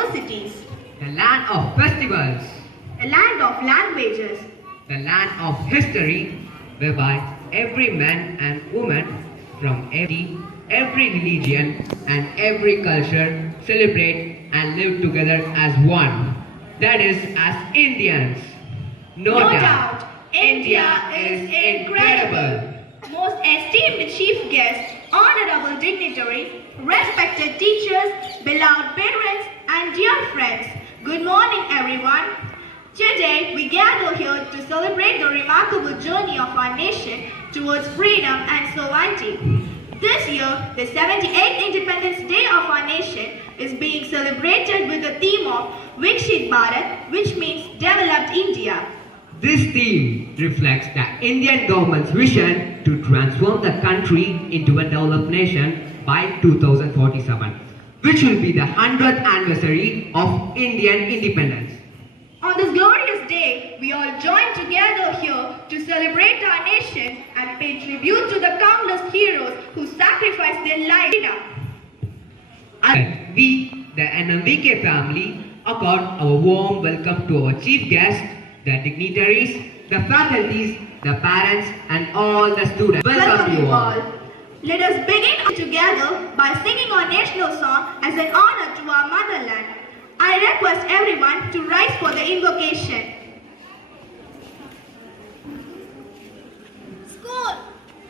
diversities, the land of festivals, a land of languages, the land of history, whereby every man and woman from every religion and every culture celebrate and live together as one. That is, as Indians. No doubt, India is incredible. Most esteemed chief guests, honorable dignitary, respected teachers, beloved parents, and dear friends, good morning everyone. Today we gather here to celebrate the remarkable journey of our nation towards freedom and sovereignty. This year, the 78th Independence Day of our nation is being celebrated with the theme of Vikshit Bharat, which means Developed India. This theme reflects the Indian government's vision to transform the country into a developed nation by 2047, which will be the 100th anniversary of Indian independence. On this glorious day, we all join together here to celebrate our nation and pay tribute to the countless heroes who sacrificed their lives. And we, the NMVK family, accord our warm welcome to our chief guests, the dignitaries, the faculties, the parents, and all the students. Welcome you all. Let us begin together by singing our national song as an honor to our motherland. I request everyone to rise for the invocation. School,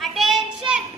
attention!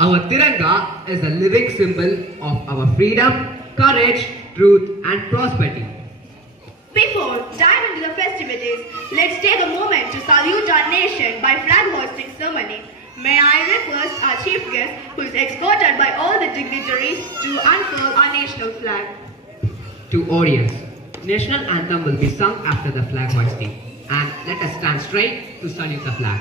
Our Tiranga is a living symbol of our freedom, courage, truth, and prosperity. Before diving into the festivities, let's take a moment to salute our nation by flag hoisting ceremony. May I request our chief guest, who is escorted by all the dignitaries, to unfurl our national flag. To audience, national anthem will be sung after the flag hoisting, and let us stand straight to salute the flag.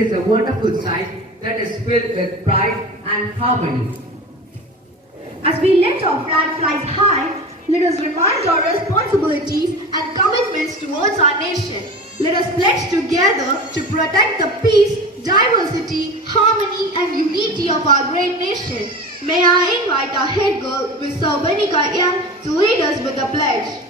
is a wonderful sight that is filled with pride and harmony. As we let our flag fly high, let us remind our responsibilities and commitments towards our nation. Let us pledge together to protect the peace, diversity, harmony and unity of our great nation. May I invite our head girl, Ms. Saubenika Young, to lead us with the pledge.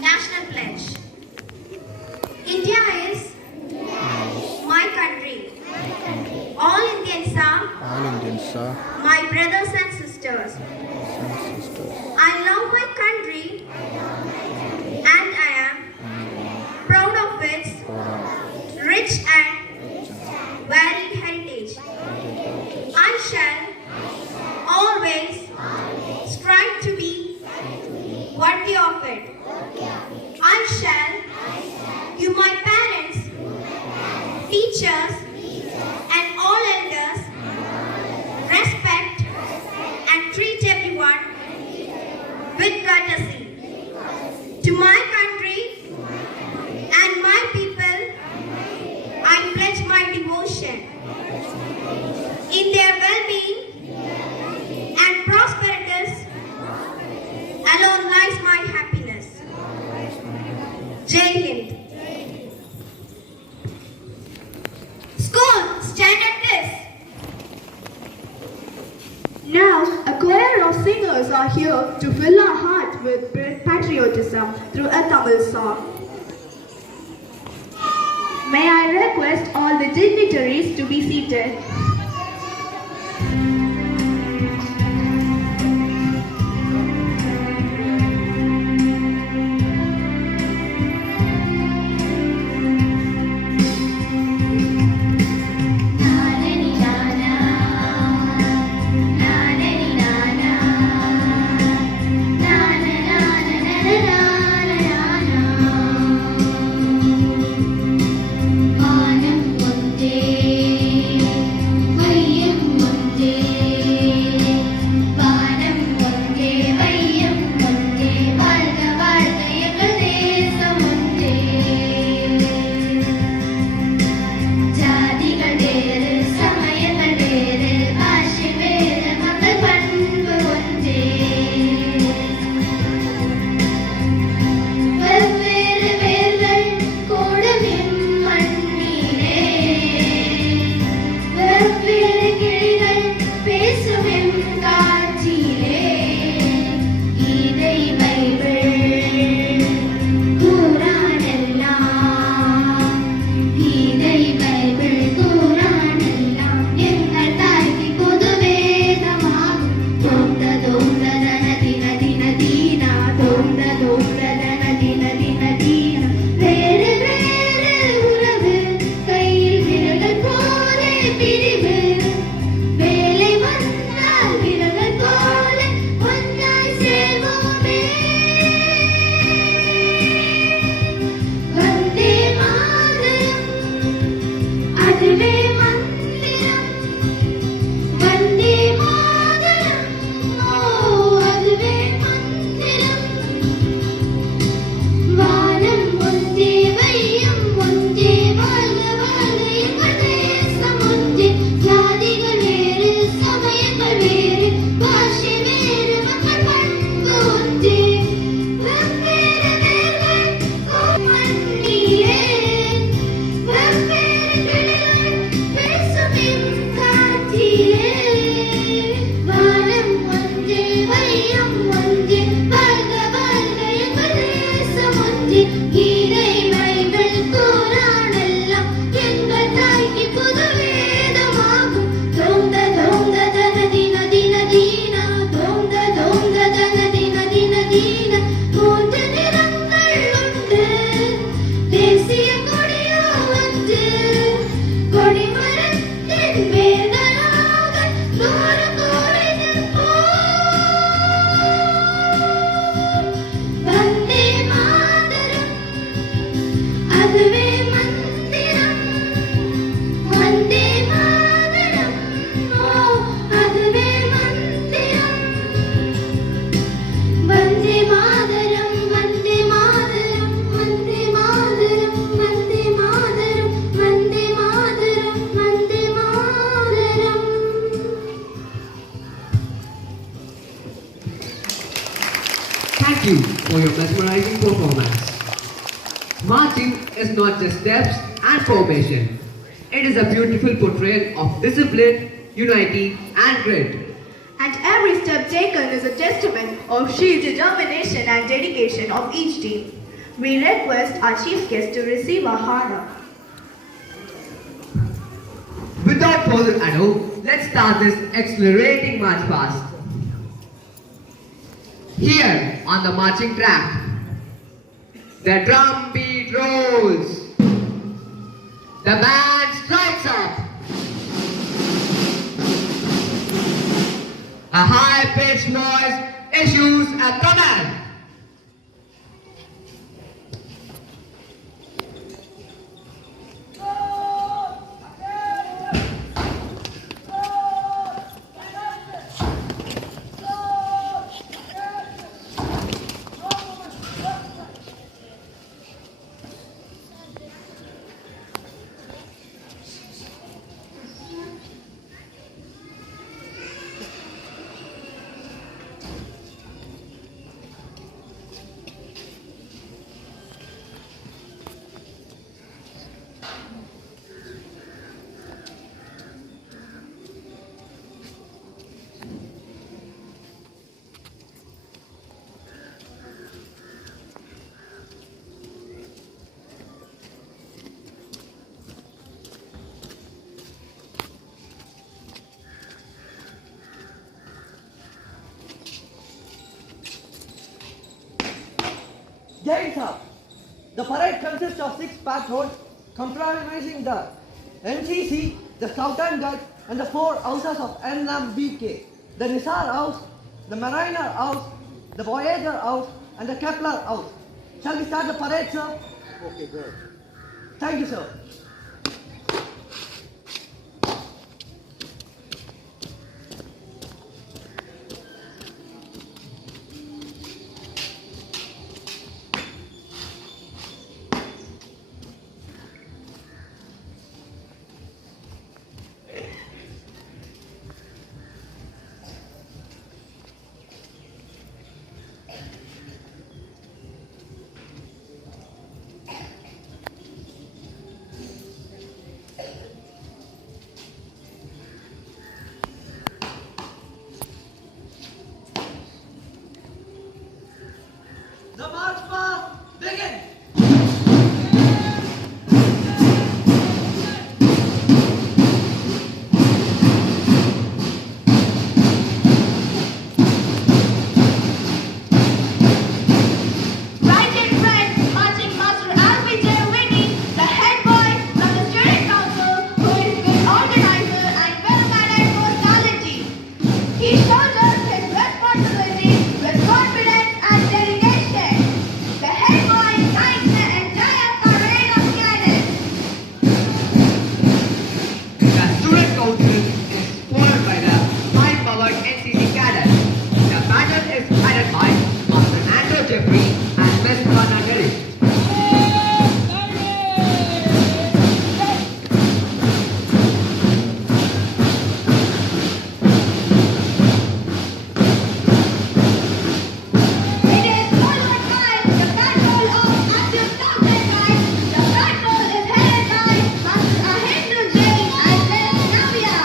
National Pledge. India is my country. All Indians are my brothers and sisters. I love my country and I am proud of its rich and varied heritage. I shall always strive to be worthy of it. I shall give my parents, teachers, and all elders respect and treat everyone with courtesy. To my country and my people, I pledge my devotion. In their well-being and prosperity alone lies my happiness. Jai Hind. School, stand at this. Now, a choir of singers are here to fill our hearts with patriotism through a Tamil song. May I request all the dignitaries to be seated. Thank you for your mesmerizing performance. Marching is not just steps and formation. It is a beautiful portrayal of discipline, unity and grit. And every step taken is a testament of sheer determination and dedication of each team. We request our chief guest to receive our honor. Without further ado, let's start this exhilarating march past. Here on the marching track, the drum beat rolls, the band strikes up, a high-pitched voice issues a command. Gates up! The parade consists of 6 patrols comprising the NCC, the Southern Guards and the 4 houses of NMBK, the Nisar House, the Mariner House, the Voyager House and the Kepler House. Shall we start the parade, sir? Okay, good. Thank you, sir. The march past begins! Right in front, marching master Alvin Winnie, the head boy from the student council, who is good organizer and well-mannered personality. He shoulders his responsibility with confidence and dedication. The head boy guides the entire parade of cadets. The student council is formed by the high-powered NCC cadets. The battle is headed by Master Andrew Jeffrey and Miss Hannah Derrick. It is followed by the patrol of active Southern Guards. The patrol is headed by Master Ahindu Jain and Miss Navia.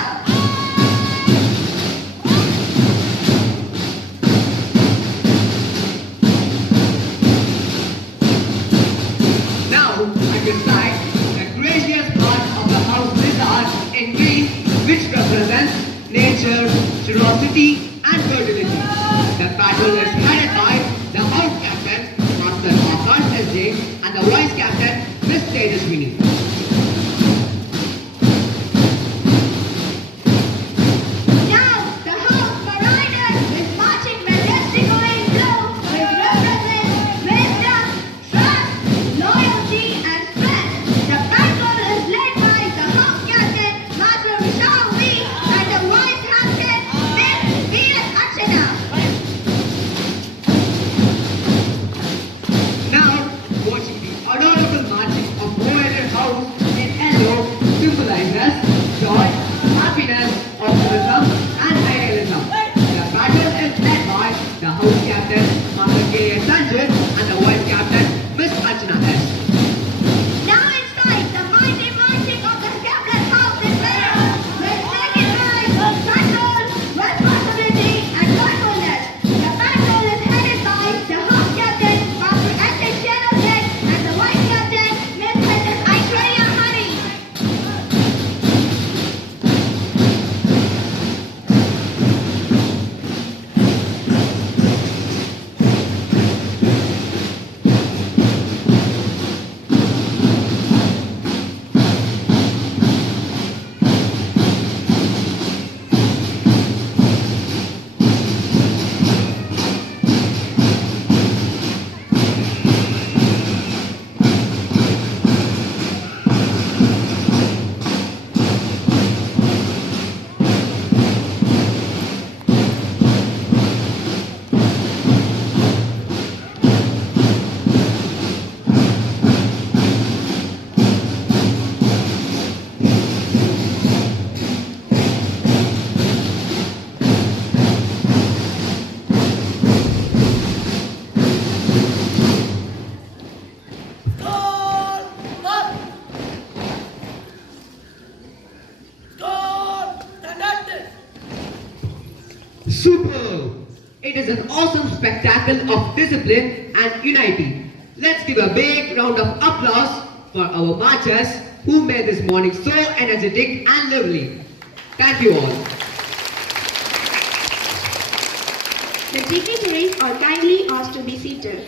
Now, I can cite the gracious heart of the house lizard in green, which represents nature, generosity, and fertility. The battle is headed by the house captain, Master Akash S.J., and the vice captain, Miss Tejaswini. Now, the house Mariner is marching majestically in blue, which represents wisdom, trust, loyalty, and strength. The patrol is led by the house captain, Master Vishal V, and the vice captain, Miss V.S. Archana. Now, watching the adorable marching of Voyager House in yellow symbolizes joy, happiness, optimism, and idealism. The battle is led by the house captain, Master K.S. an awesome spectacle of discipline and unity. Let's give a big round of applause for our marchers who made this morning so energetic and lively. Thank you all. The dignitaries are kindly asked to be seated.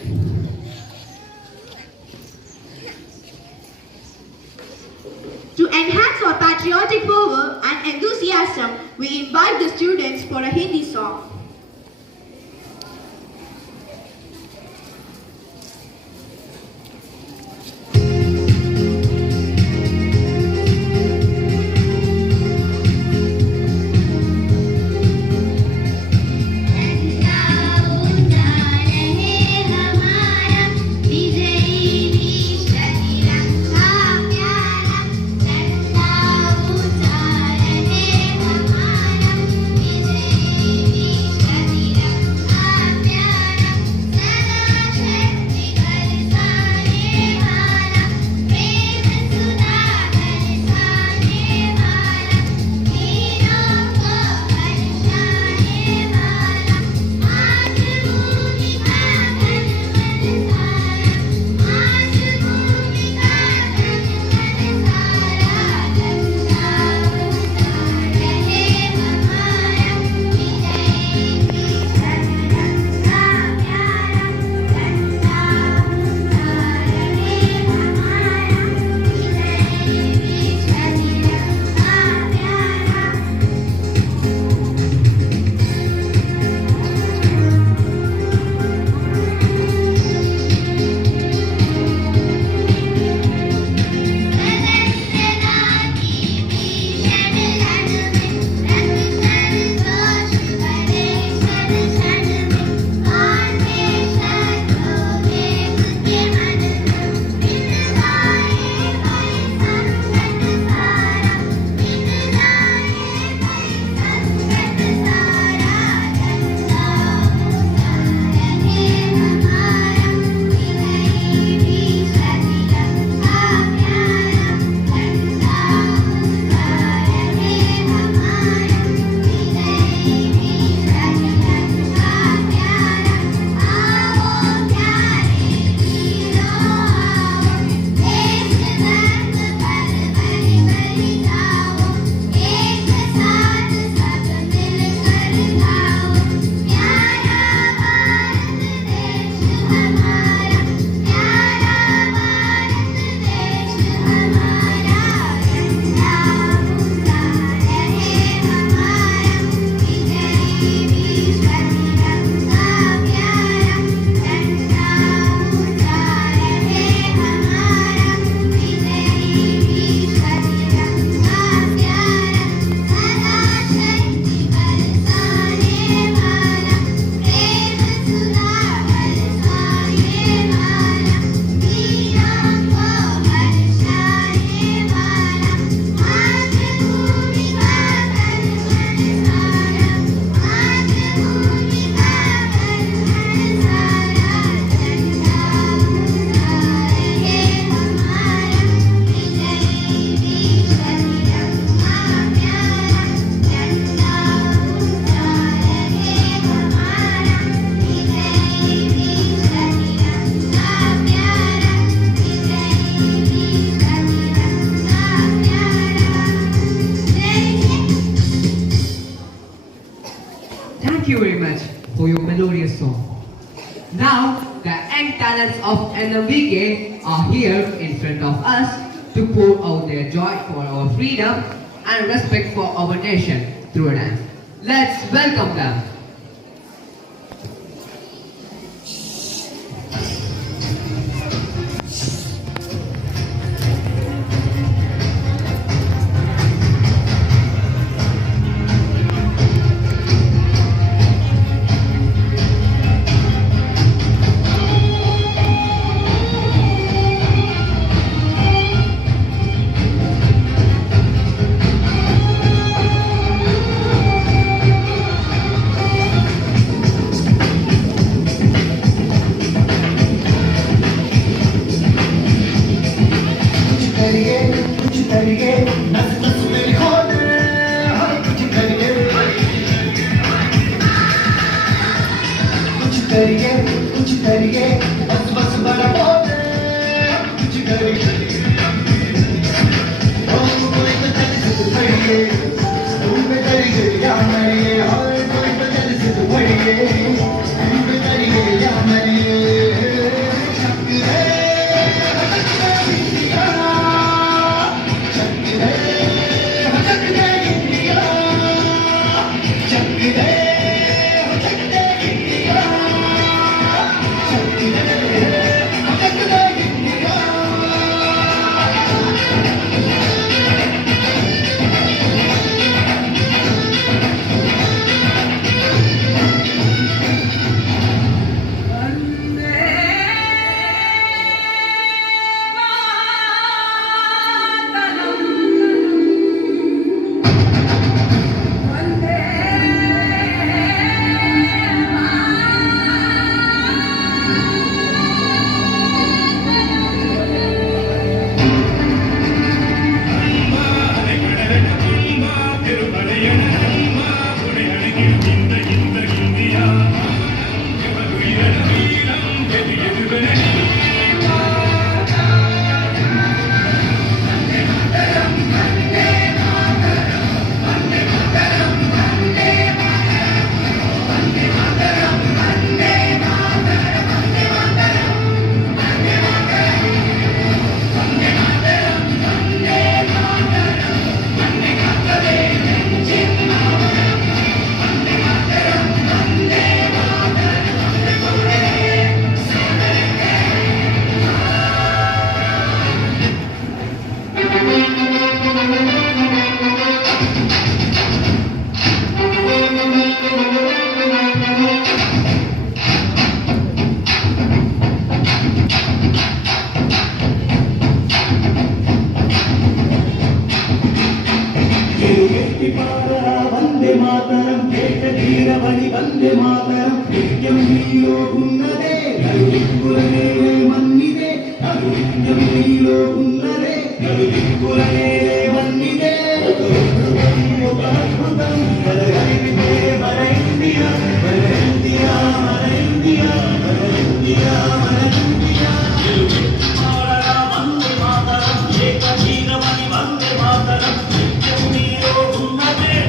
To enhance our patriotic fervor and enthusiasm, we invite the students for a Hindi song. Thank you very much for your melodious song. Now, the young talents of NMVK are here in front of us to pour out their joy for our freedom and respect for our nation through a dance. Let's welcome them. कुछ करिए बस बस बड़ा बहुत कुछ करिए कोई तो दिल से तो पड़िए तुम पे करिए या मरिए और कोई तो दिल से तो पड़िए तुम पे करिए या मरिए वंदे मातरम केट धीरवनि वंदे मातरम नित्यं नीलो उन्नते नरुदिक्कुलने मन्निते नित्यं नीलो उन्नते नरुदिक्कुलने मन्निते अद्भुतं वरहरिते वर इंडिया वर इंडिया वर इंडिया वर इंडिया वर इंडिया वंदे मातरम केट धीरवनि वंदे मातरम नित्यं नीलो उन्नते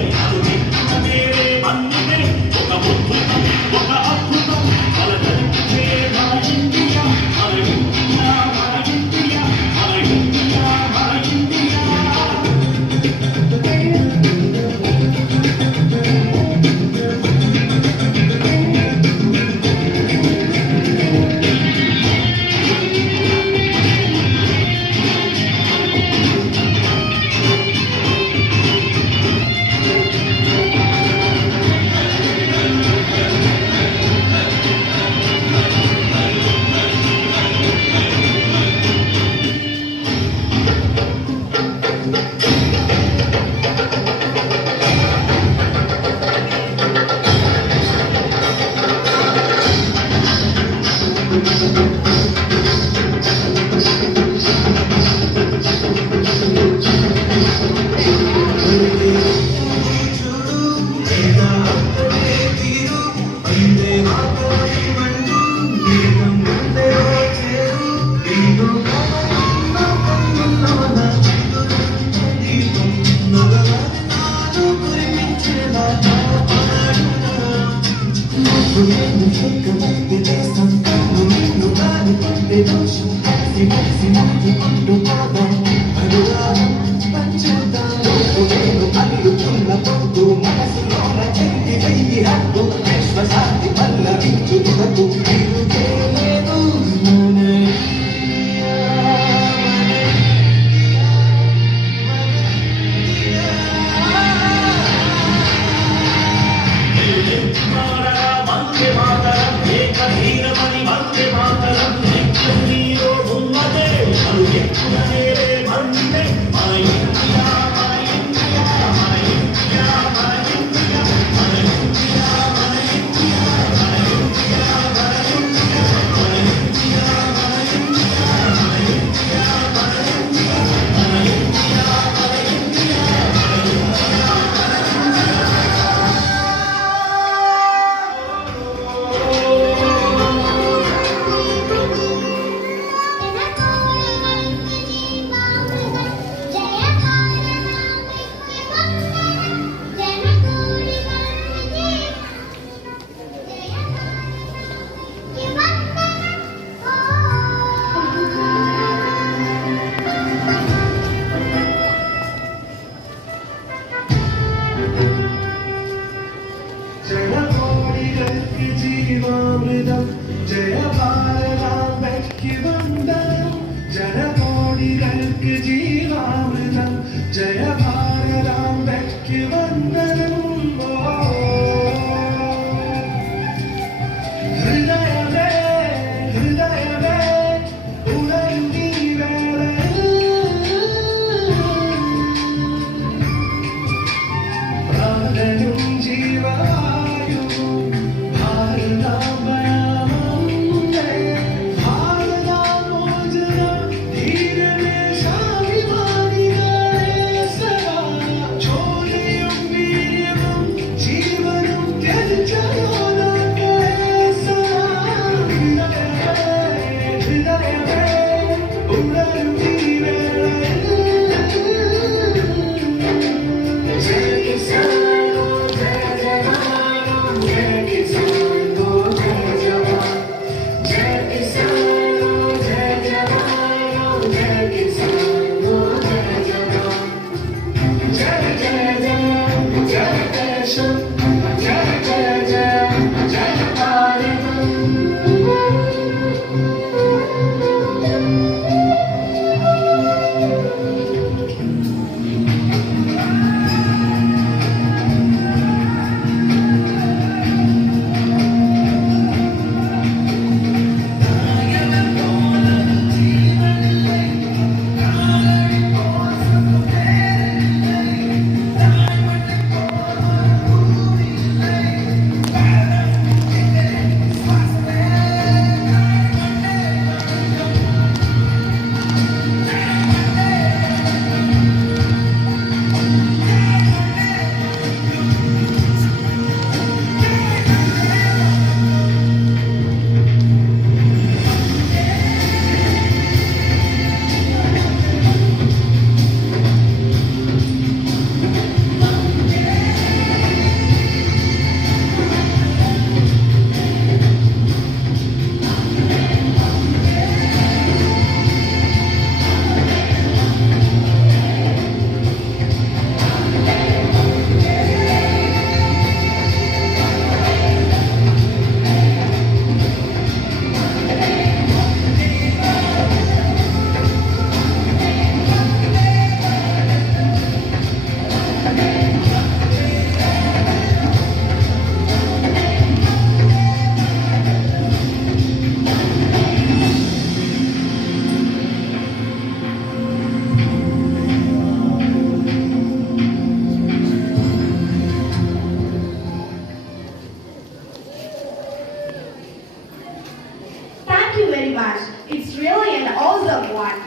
you very much. It's really an awesome one.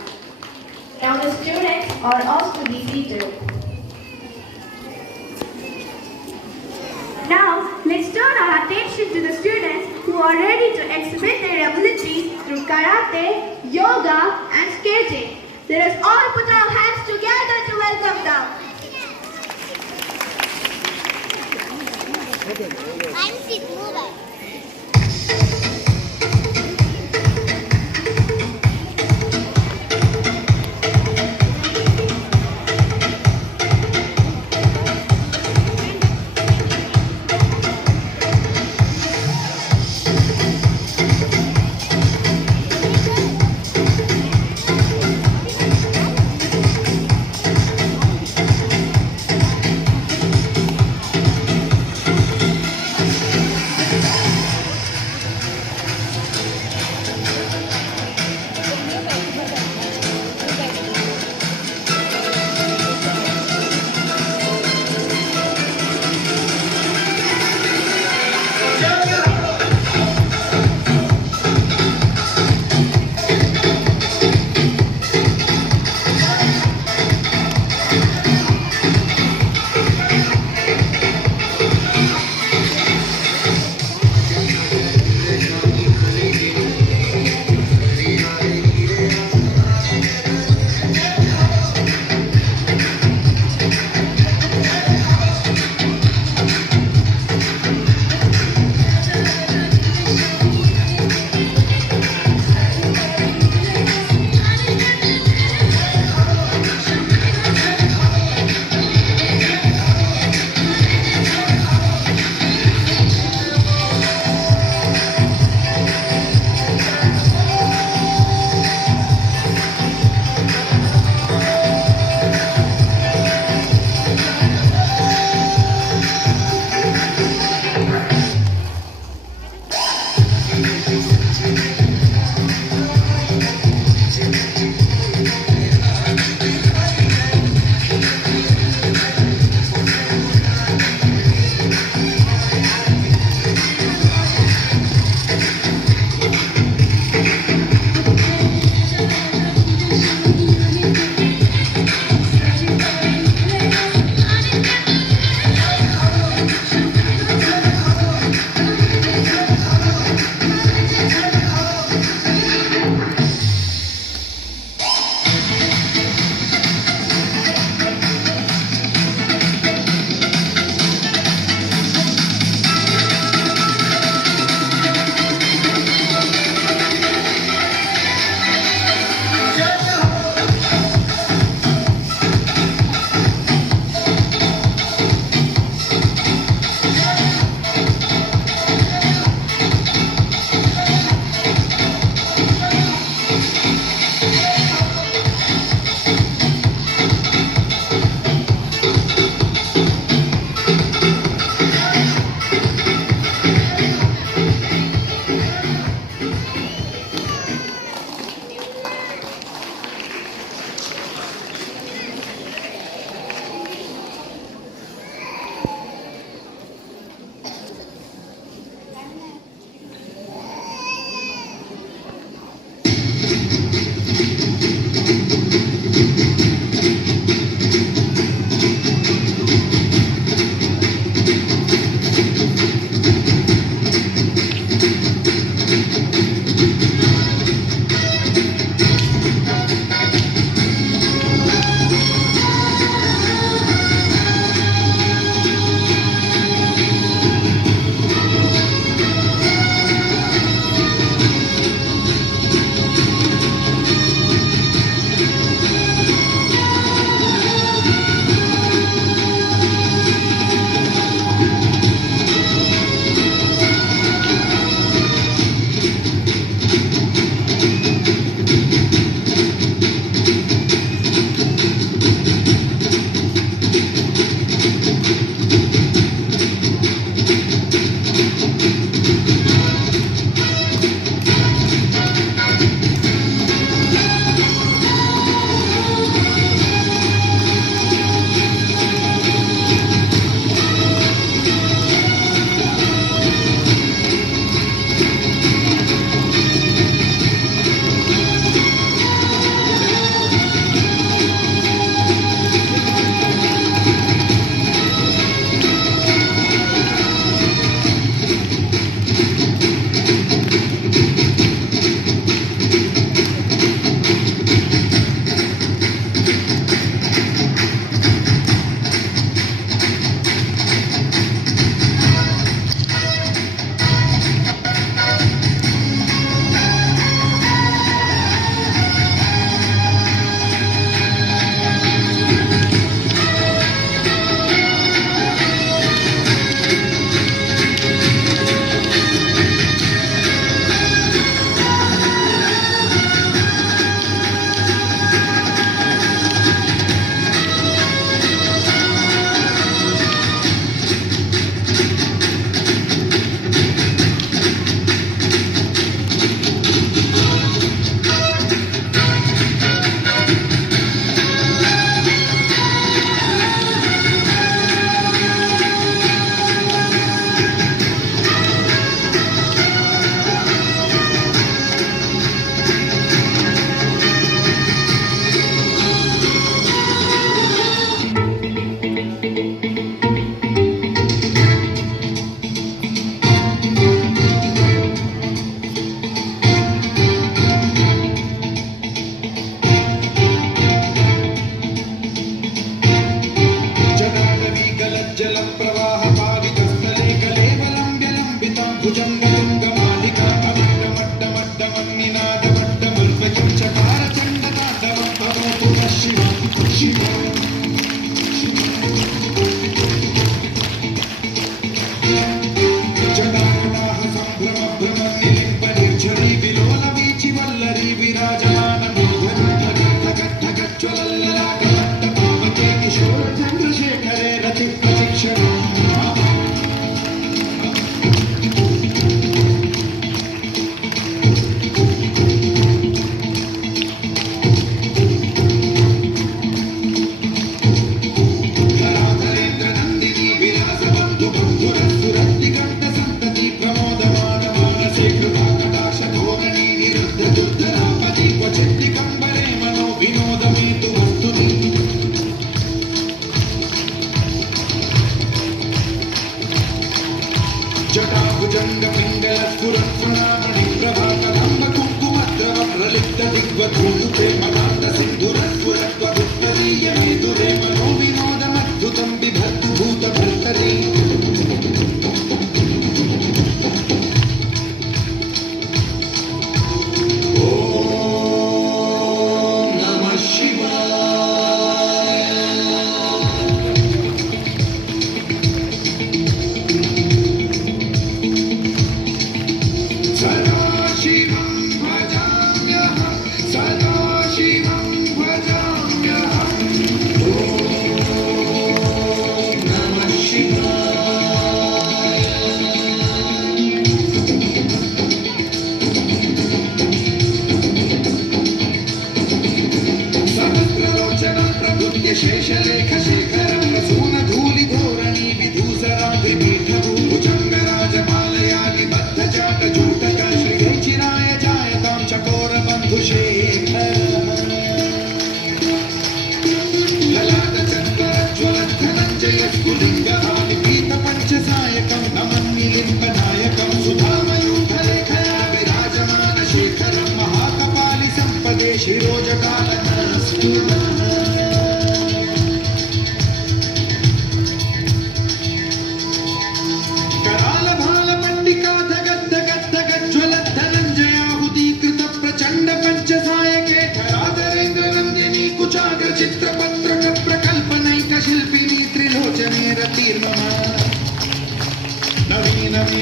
Now the students are asked to be seated. Now, let's turn our attention to the students who are ready to exhibit their abilities through karate, yoga, and skating. Let us all put our hands together to welcome them. I'm Sid Mubin.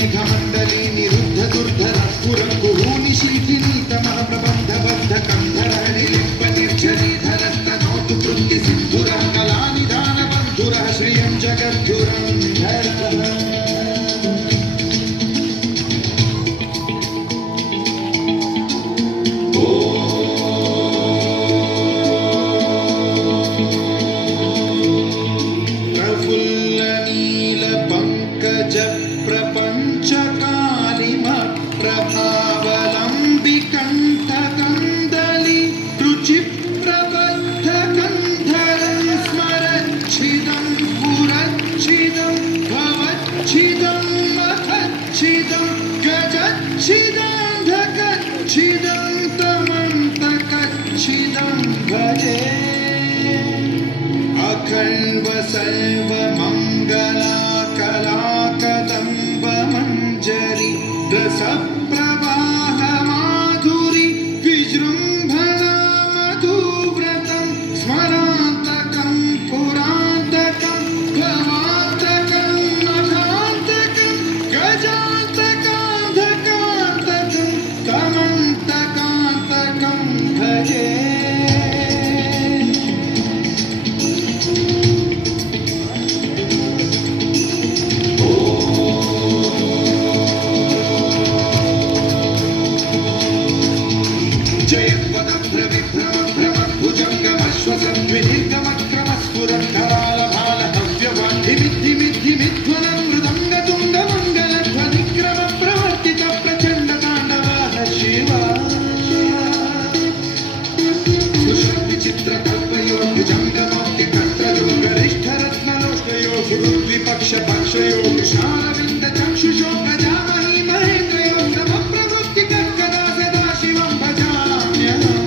मेघमण्डली निरुद्ध दुर्धर पुरङ्कुरूनि शिल्पिनी तमः प्रबन्धबद्ध कन्धरणि लिम्पनिर्झरीधरस्तनोतु कृत्ति सिन्धुरः कलानिधानबन्धुरः श्रियं जगद्धुरन्धरः प्रभावलम्बिकण्ठकन्दली रुचिप्रबद्धकन्धरं स्मरच्छिदं पुरच्छिदं भवच्छिदं मखच्छिदं गजच्छिदं तमन्तकच्छिदं भजे अखण्ड सर्वमङ्गला कलाकदम्बमञ्जरी रसप्रवाह माधुरी विजृम्भणा मधुव्रतं स्मरान्तकं पुरान्तकं भवान्तकं मखान्तकं गजान्तकान्धकान्तकं तमन्तकान्तकं भजे धरालभालहव्यवान्धिमिद्धिमिद्धिमिध्वनं मृदङ्गतुङ्गमङ्गलध्वनिक्रमप्रवर्तित प्रचण्डताण्डवः शिवा सुषुप्तिचित्रकल्पयो भुजङ्गमौक्तिकर्त्रयो गरिष्ठरत्नलोष्टयो सुहृद्विपक्षपक्षयो विशालविन्दचक्षुषो प्रजामहि महेन्द्रयो क्रमप्रवृत्तिकः कदा सदा शिवं भजाम्यहम्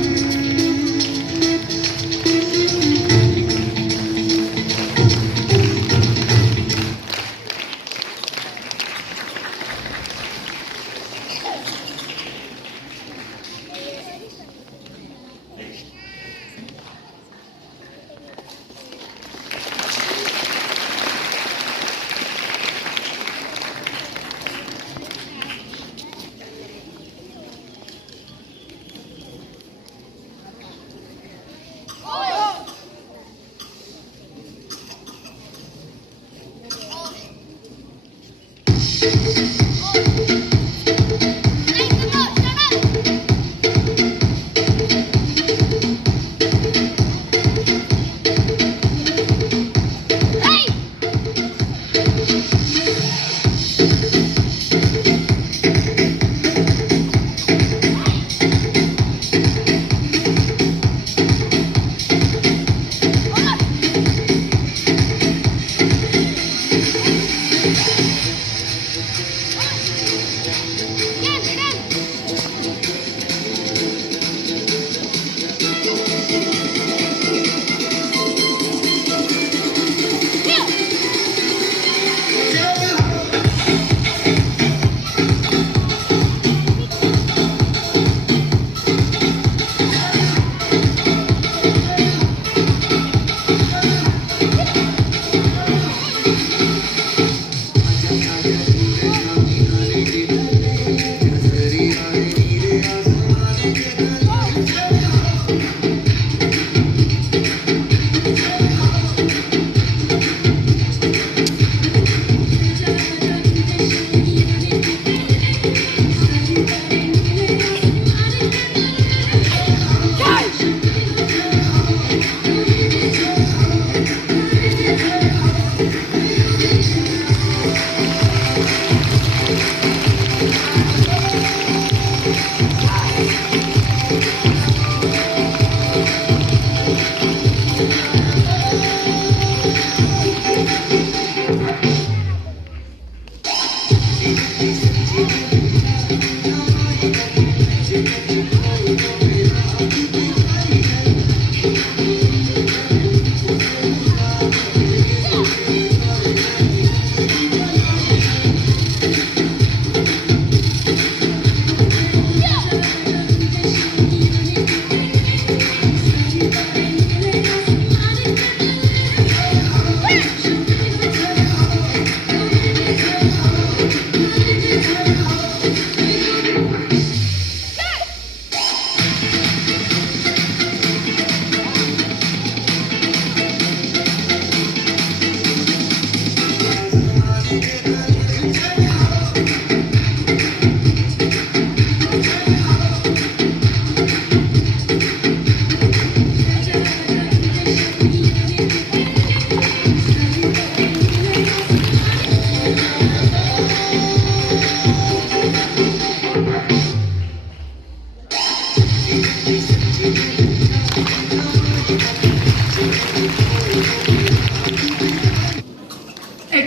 It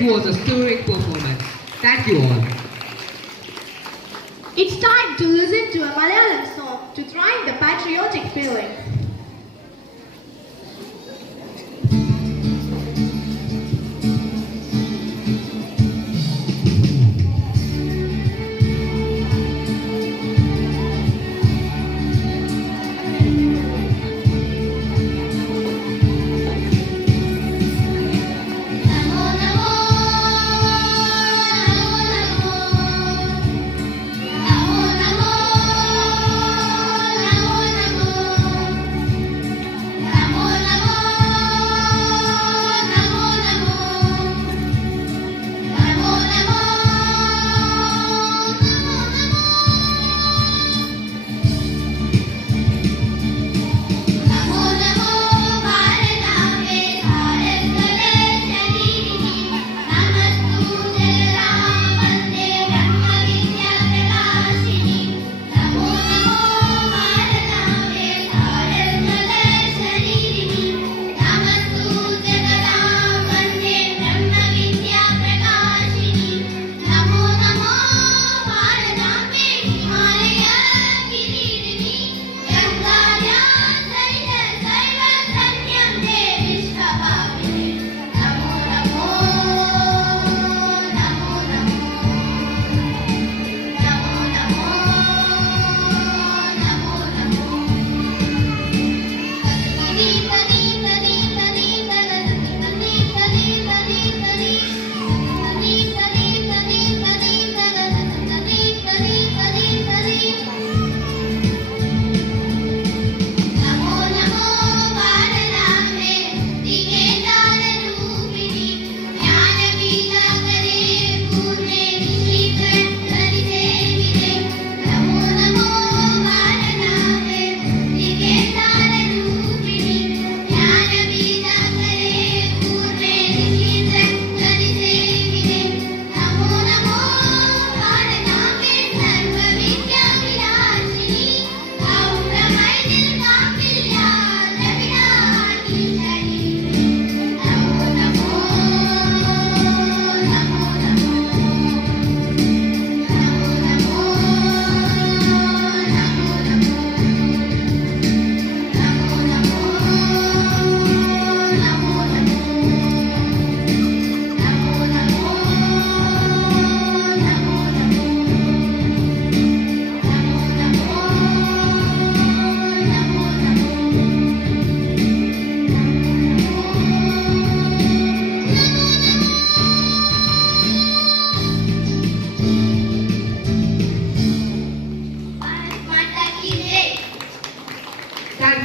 was a stirring performance. Thank you all. It's time to listen to a Malayalam song to drive the patriotic feeling. Namo Namo Namo Namo Namo Namo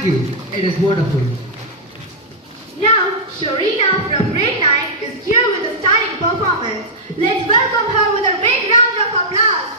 you. It is wonderful. Now, Sharina from grade 9 is here with a stunning performance. Let's welcome her with a big round of applause.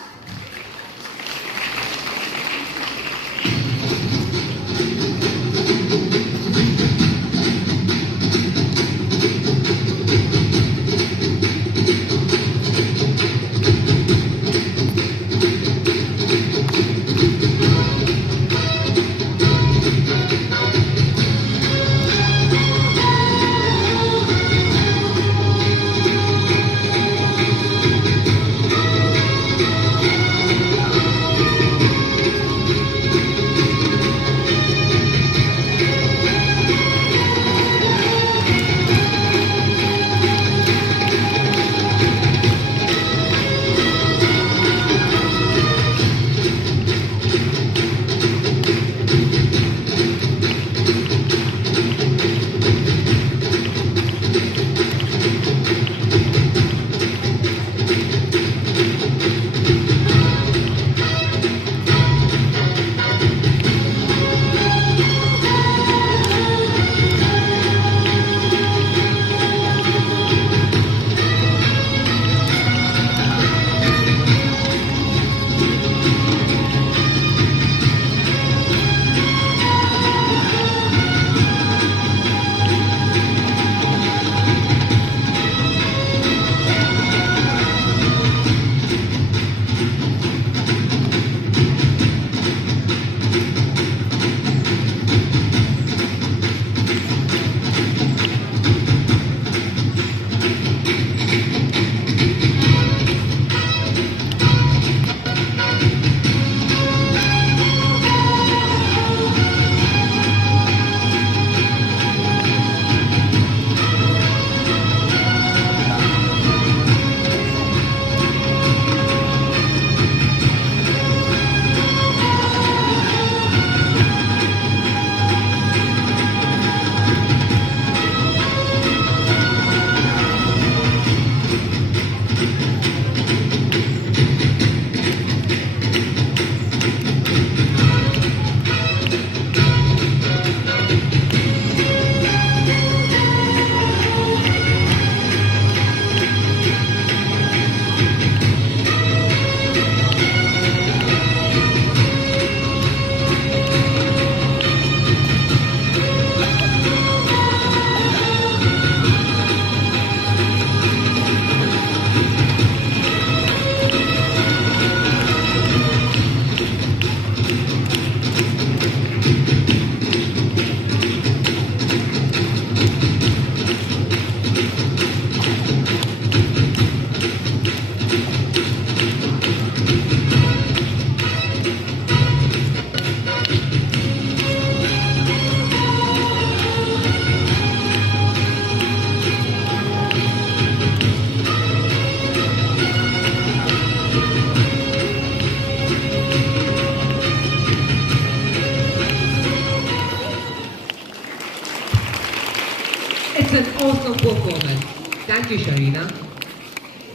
an awesome performance. Thank you, Sharina.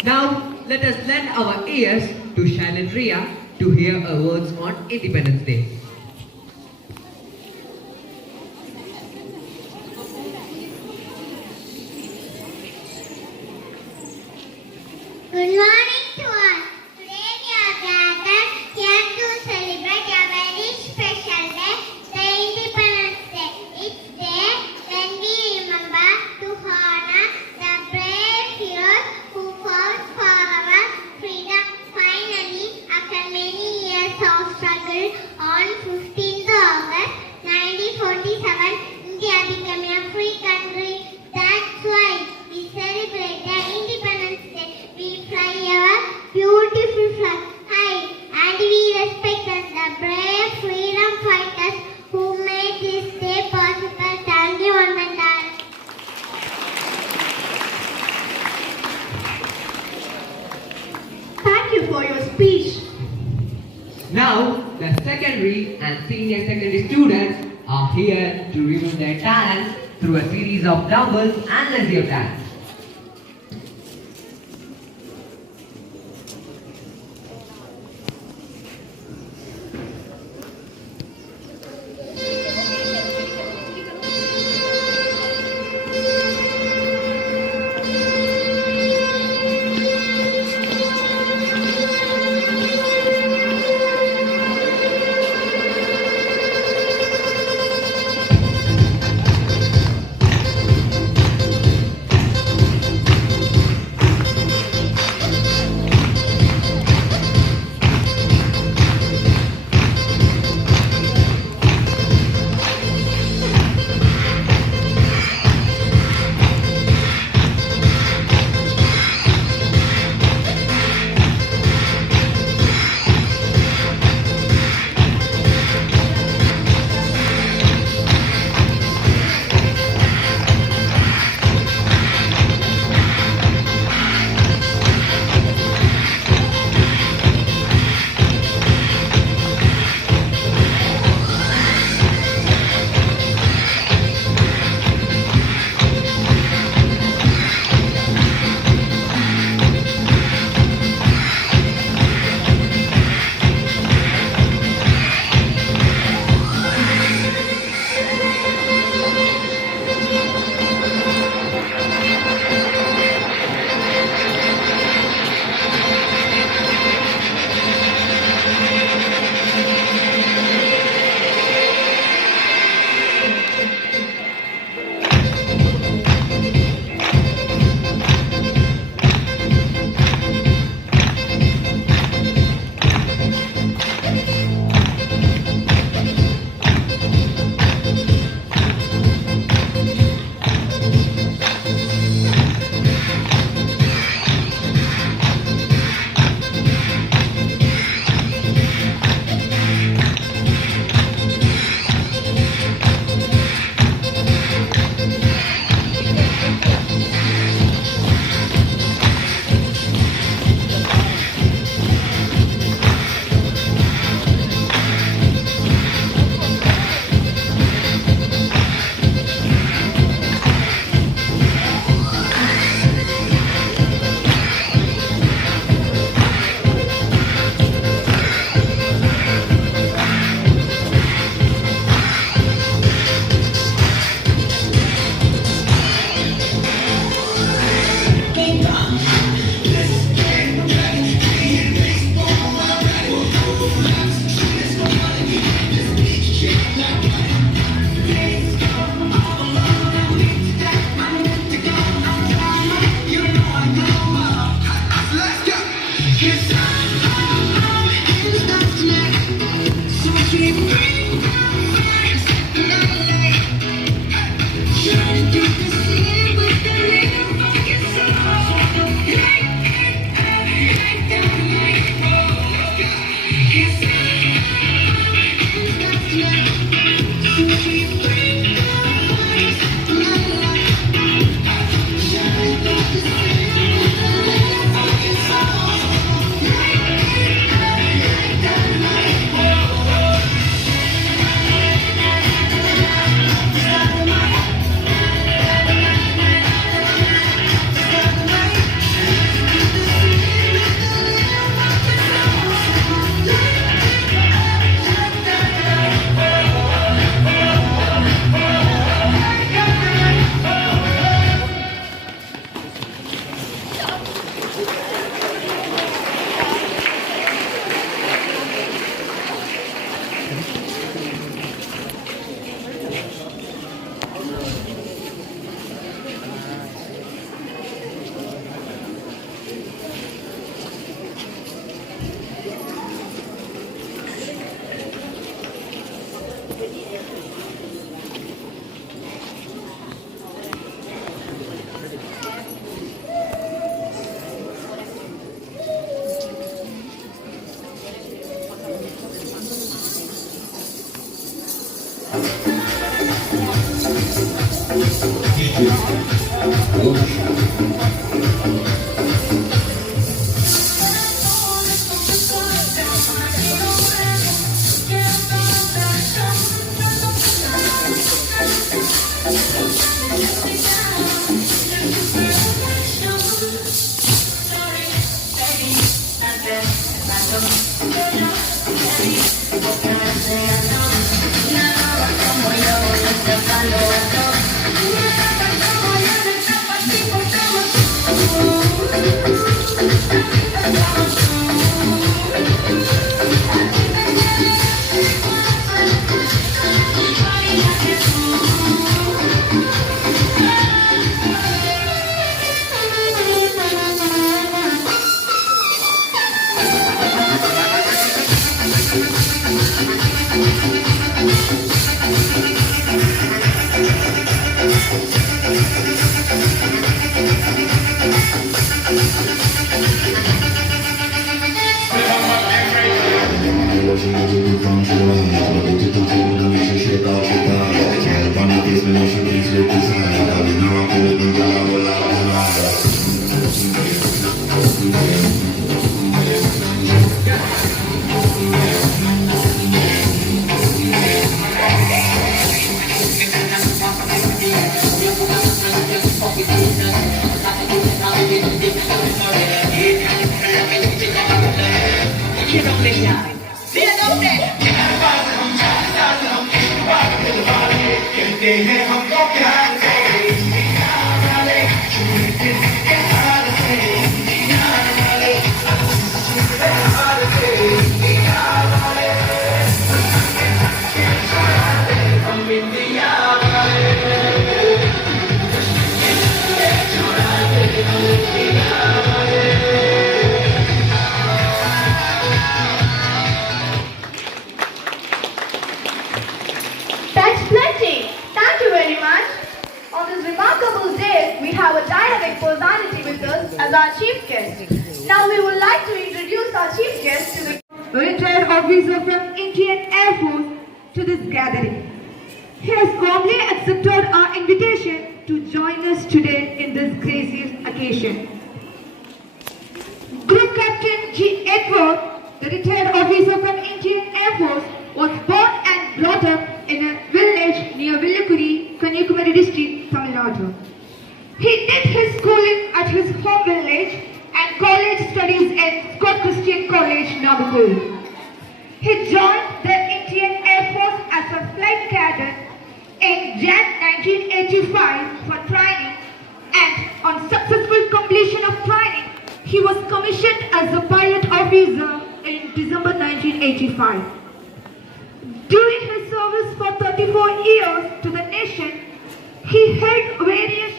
Now, let us lend our ears to Shailin Ria to hear her words on Independence Day. Good morning to all. Today we are gathered here to celebrate a very special day, the Independence Day. It's day when we remember to honor the brave heroes who fought for our freedom. Finally, after many years of struggle, on 15th August 1947, India became a free country. That's why we celebrate the Independence Day. We fly our beautiful flag high and we respect the brave freedom fighters who made this day possible. Thank you, one and all. Thank you for your speech. Now, the secondary and senior secondary students are here to reveal their talents through a series of doubles and leisure dance. That's plenty. Thank you very much. On this remarkable day, we have a dynamic personality with us as our chief guest. Now we would like to introduce our chief guest to the retired officer from Indian Air Force to this gathering. He has warmly accepted our invitation to join us today in this gracious occasion. Group Captain G. Edward, the retired officer from Indian Air Force, was born and brought up in a village near Villakuri, Kanyakumari district, Tamil Nadu. He did his schooling at his home village and college studies at Scott Christian College, Nagapur. He joined the Indian Air Force as a flight cadet in Jan 1985 for training, and on successful completion of training, he was commissioned as a pilot officer in December 1985. During his service for 34 years to the nation, he held various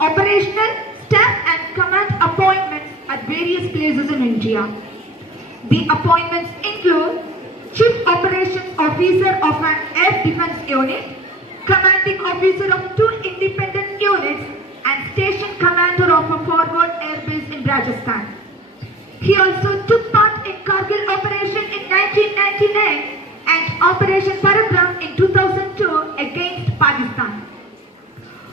operational, staff and command appointments at various places in India. The appointments include Chief Operations Officer of an Air Defense Unit, Commanding Officer of 2 independent units, and Station Commander of a forward air base in Rajasthan. He also took part in Kargil Operation in 1999 and Operation Parakram in 2002 against Pakistan.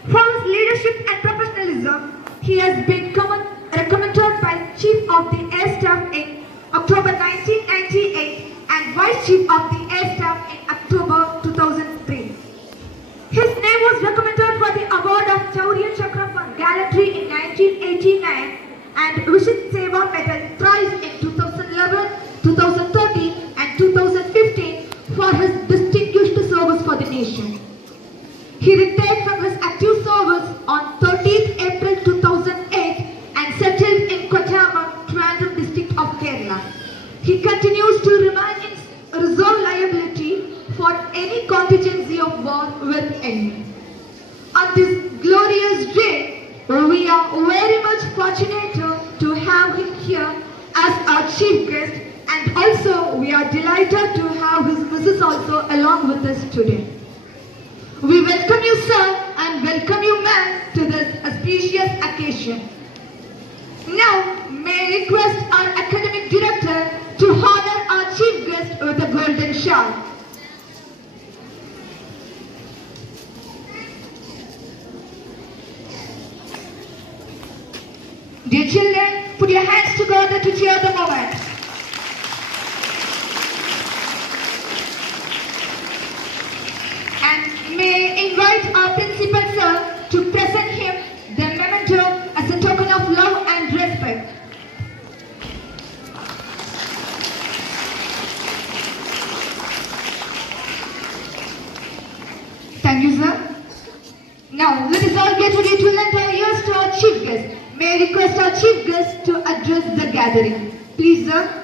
For his leadership and professionalism, he has been recommended by Chief of the Air Staff in October 1998 and Vice Chief of the Air Staff in October 2003. His name was recommended for the award of Chaurya Chakra for gallantry in 1989 and Vishit Seva Medal thrice in 2011, 2013 and 2015 for his distinguished service for the nation. He retired from his active service on 13th April 2008 and settled in Kottama, Trivandrum district of Kerala. He continues to remain in reserve liability for any contingency of war with enemy. On this glorious day, we are very much fortunate to have him here as our chief guest, and also we are delighted to have his missus also along with us today. We welcome you, sir, and welcome you, ma'am, to this auspicious occasion. Now, may I request our academic director to honor our chief guest with a golden shower. Dear children, put your hands together to cheer the moment. And may I invite our principal sir to present him the memento as a token of love and respect. Thank you, sir. Now, let us all get ready to lend our ears to our chief guest. May I request our chief guest to address the gathering. Please, sir.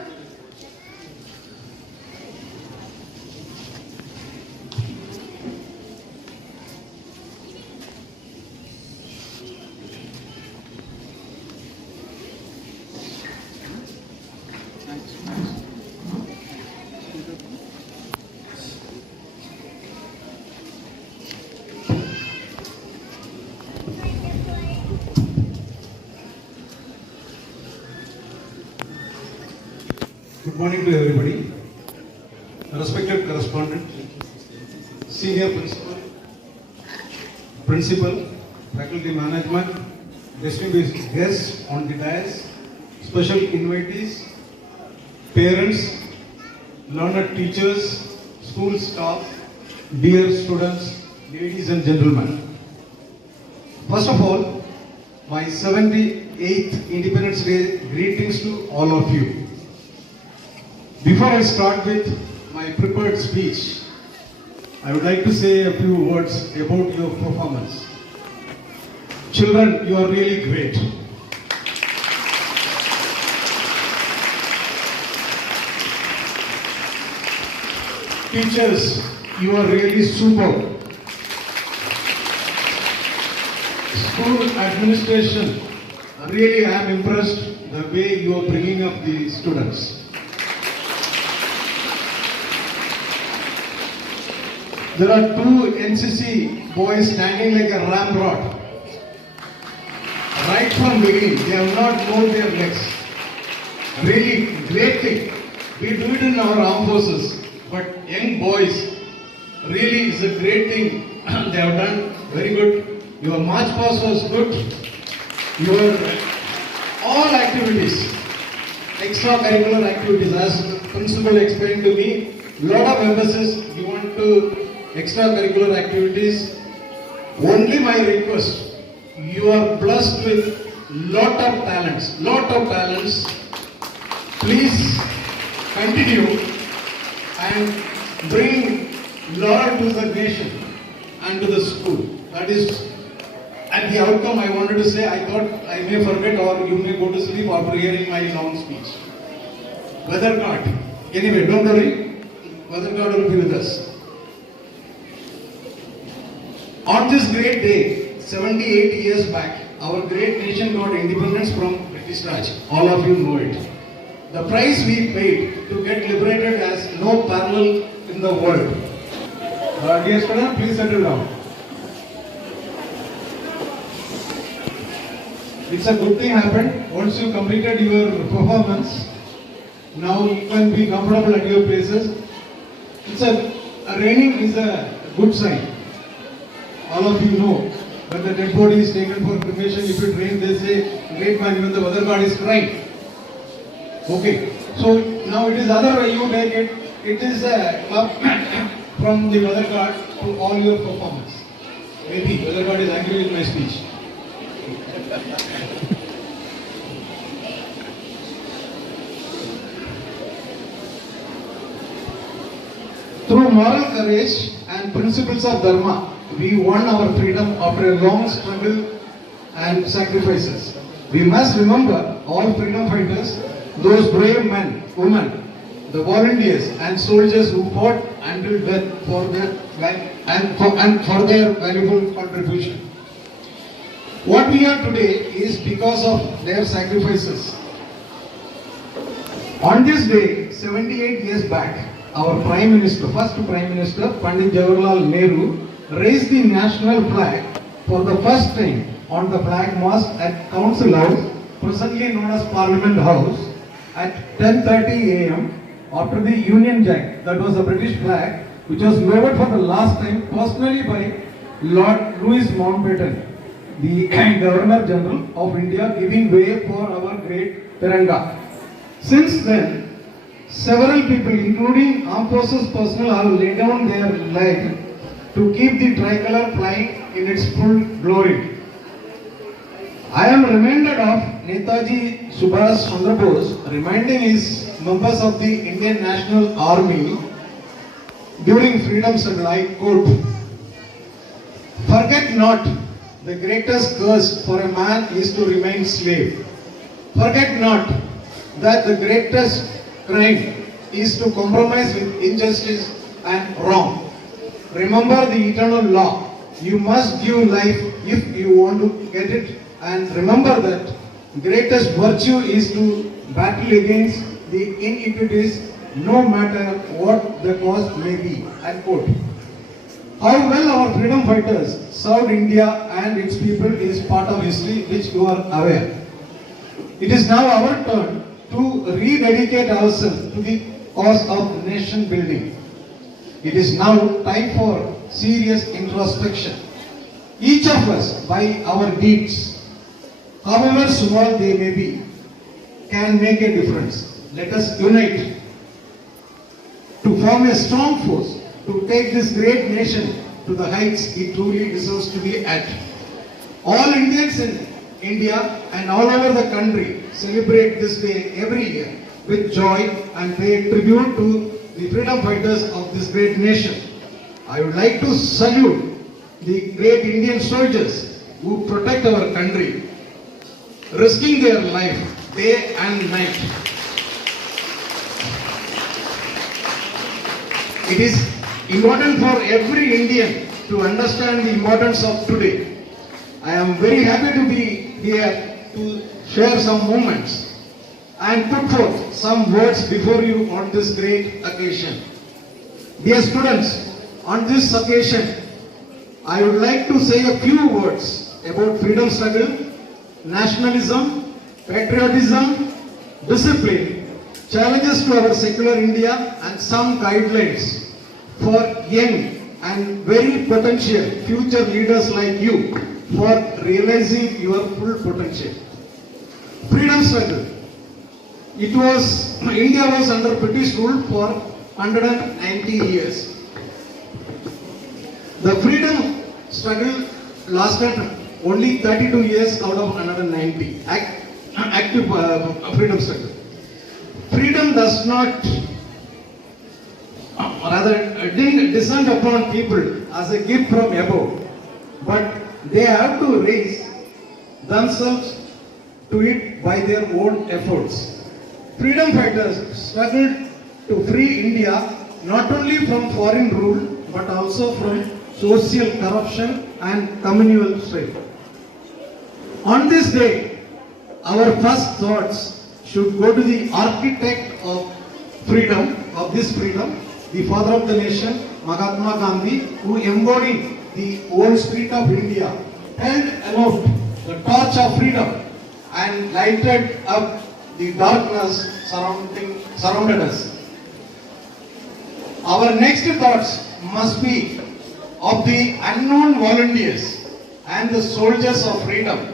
Good morning to everybody. Respected correspondent, senior principal, faculty management, distinguished guests on the dais, special invitees, parents, learned teachers, school staff, dear students, ladies and gentlemen. First of all, my 78th Independence Day greetings to all of you. Before I start with my prepared speech, I would like to say a few words about your performance. Children, you are really great. Teachers, you are really superb. School administration, really I am impressed the way you are bringing up the students. There are two NCC boys standing like a ramrod. Right from beginning, they have not moved their legs. Really great thing. We do it in our armed forces, but young boys, really is a great thing. They have done very good. Your march past was good. Your all activities, extracurricular activities, as the principal explained to me, lot of emphasis given to extracurricular activities. Only my request, you are blessed with lot of talents. Please continue and bring laurel to the nation and to the school. That is, and the outcome I wanted to say, I thought I may forget or you may go to sleep after hearing my long speech. Weather God. Anyway, don't worry, Weather God will be with us. On this great day, 78 years back, our great nation got independence from British Raj. All of you know it. The price we paid to get liberated has no parallel in the world. Dear students, please settle down. It's a good thing happened. Once you completed your performance, now you can be comfortable at your places. Raining is a good sign. All of you know when the dead body is taken for cremation, if it rains, they say, great man, even the weather god is crying. Okay, so now it is other way you take it. It is a love from the weather god to all your performance. Maybe weather god is angry with my speech. Through moral courage and principles of Dharma, we won our freedom after a long struggle and sacrifices. We must remember all freedom fighters, those brave men, women, the volunteers and soldiers who fought until death for their valuable contribution. What we are today is because of their sacrifices. On this day, 78 years back, our Prime Minister, first Prime Minister, Pandit Jawaharlal Nehru, raised the national flag for the first time on the flag mast at Council House, presently known as Parliament House, at 10:30 a.m. after the Union Jack, that was a British flag, which was lowered for the last time personally by Lord Louis Mountbatten. the Governor General of India, giving way for our great Tiranga. Since then, several people, including armed forces personnel, have laid down their life to keep the tricolor flying in its full glory. I am reminded of Netaji Subhash Chandra Bose reminding his members of the Indian National Army during freedom struggle. I quote, "Forget not, the greatest curse for a man is to remain slave. Forget not that the greatest crime is to compromise with injustice and wrong. Remember the eternal law. You must give life if you want to get it, and remember that greatest virtue is to battle against the iniquities no matter what the cost may be." Unquote. How well our freedom fighters served India and its people is part of history which you are aware. It is now our turn to rededicate ourselves to the cause of nation building. It is now time for serious introspection. Each of us, by our deeds, however small they may be, can make a difference. Let us unite to form a strong force to take this great nation to the heights it truly deserves to be at. All Indians in India and all over the country celebrate this day every year with joy and pay tribute to the freedom fighters of this great nation. I would like to salute the great Indian soldiers who protect our country, risking their life day and night. It is important for every Indian to understand the importance of today. I am very happy to be here to share some moments and put forth some words before you on this great occasion. Dear students, on this occasion, I would like to say a few words about freedom struggle, nationalism, patriotism, discipline, challenges to our secular India, and some guidelines for young and very potential future leaders like you for realizing your full potential. Freedom struggle. India was under British rule for 190 years. The freedom struggle lasted only 32 years out of 190. Active freedom struggle. Freedom does not, didn't descend upon people as a gift from above, but they have to raise themselves to it by their own efforts. Freedom fighters struggled to free India not only from foreign rule but also from social corruption and communal strife. On this day, our first thoughts should go to the architect of freedom, the father of the nation, Mahatma Gandhi, who embodied the old spirit of India, held aloft the torch of freedom and lighted up the darkness surrounded us. Our next thoughts must be of the unknown volunteers and the soldiers of freedom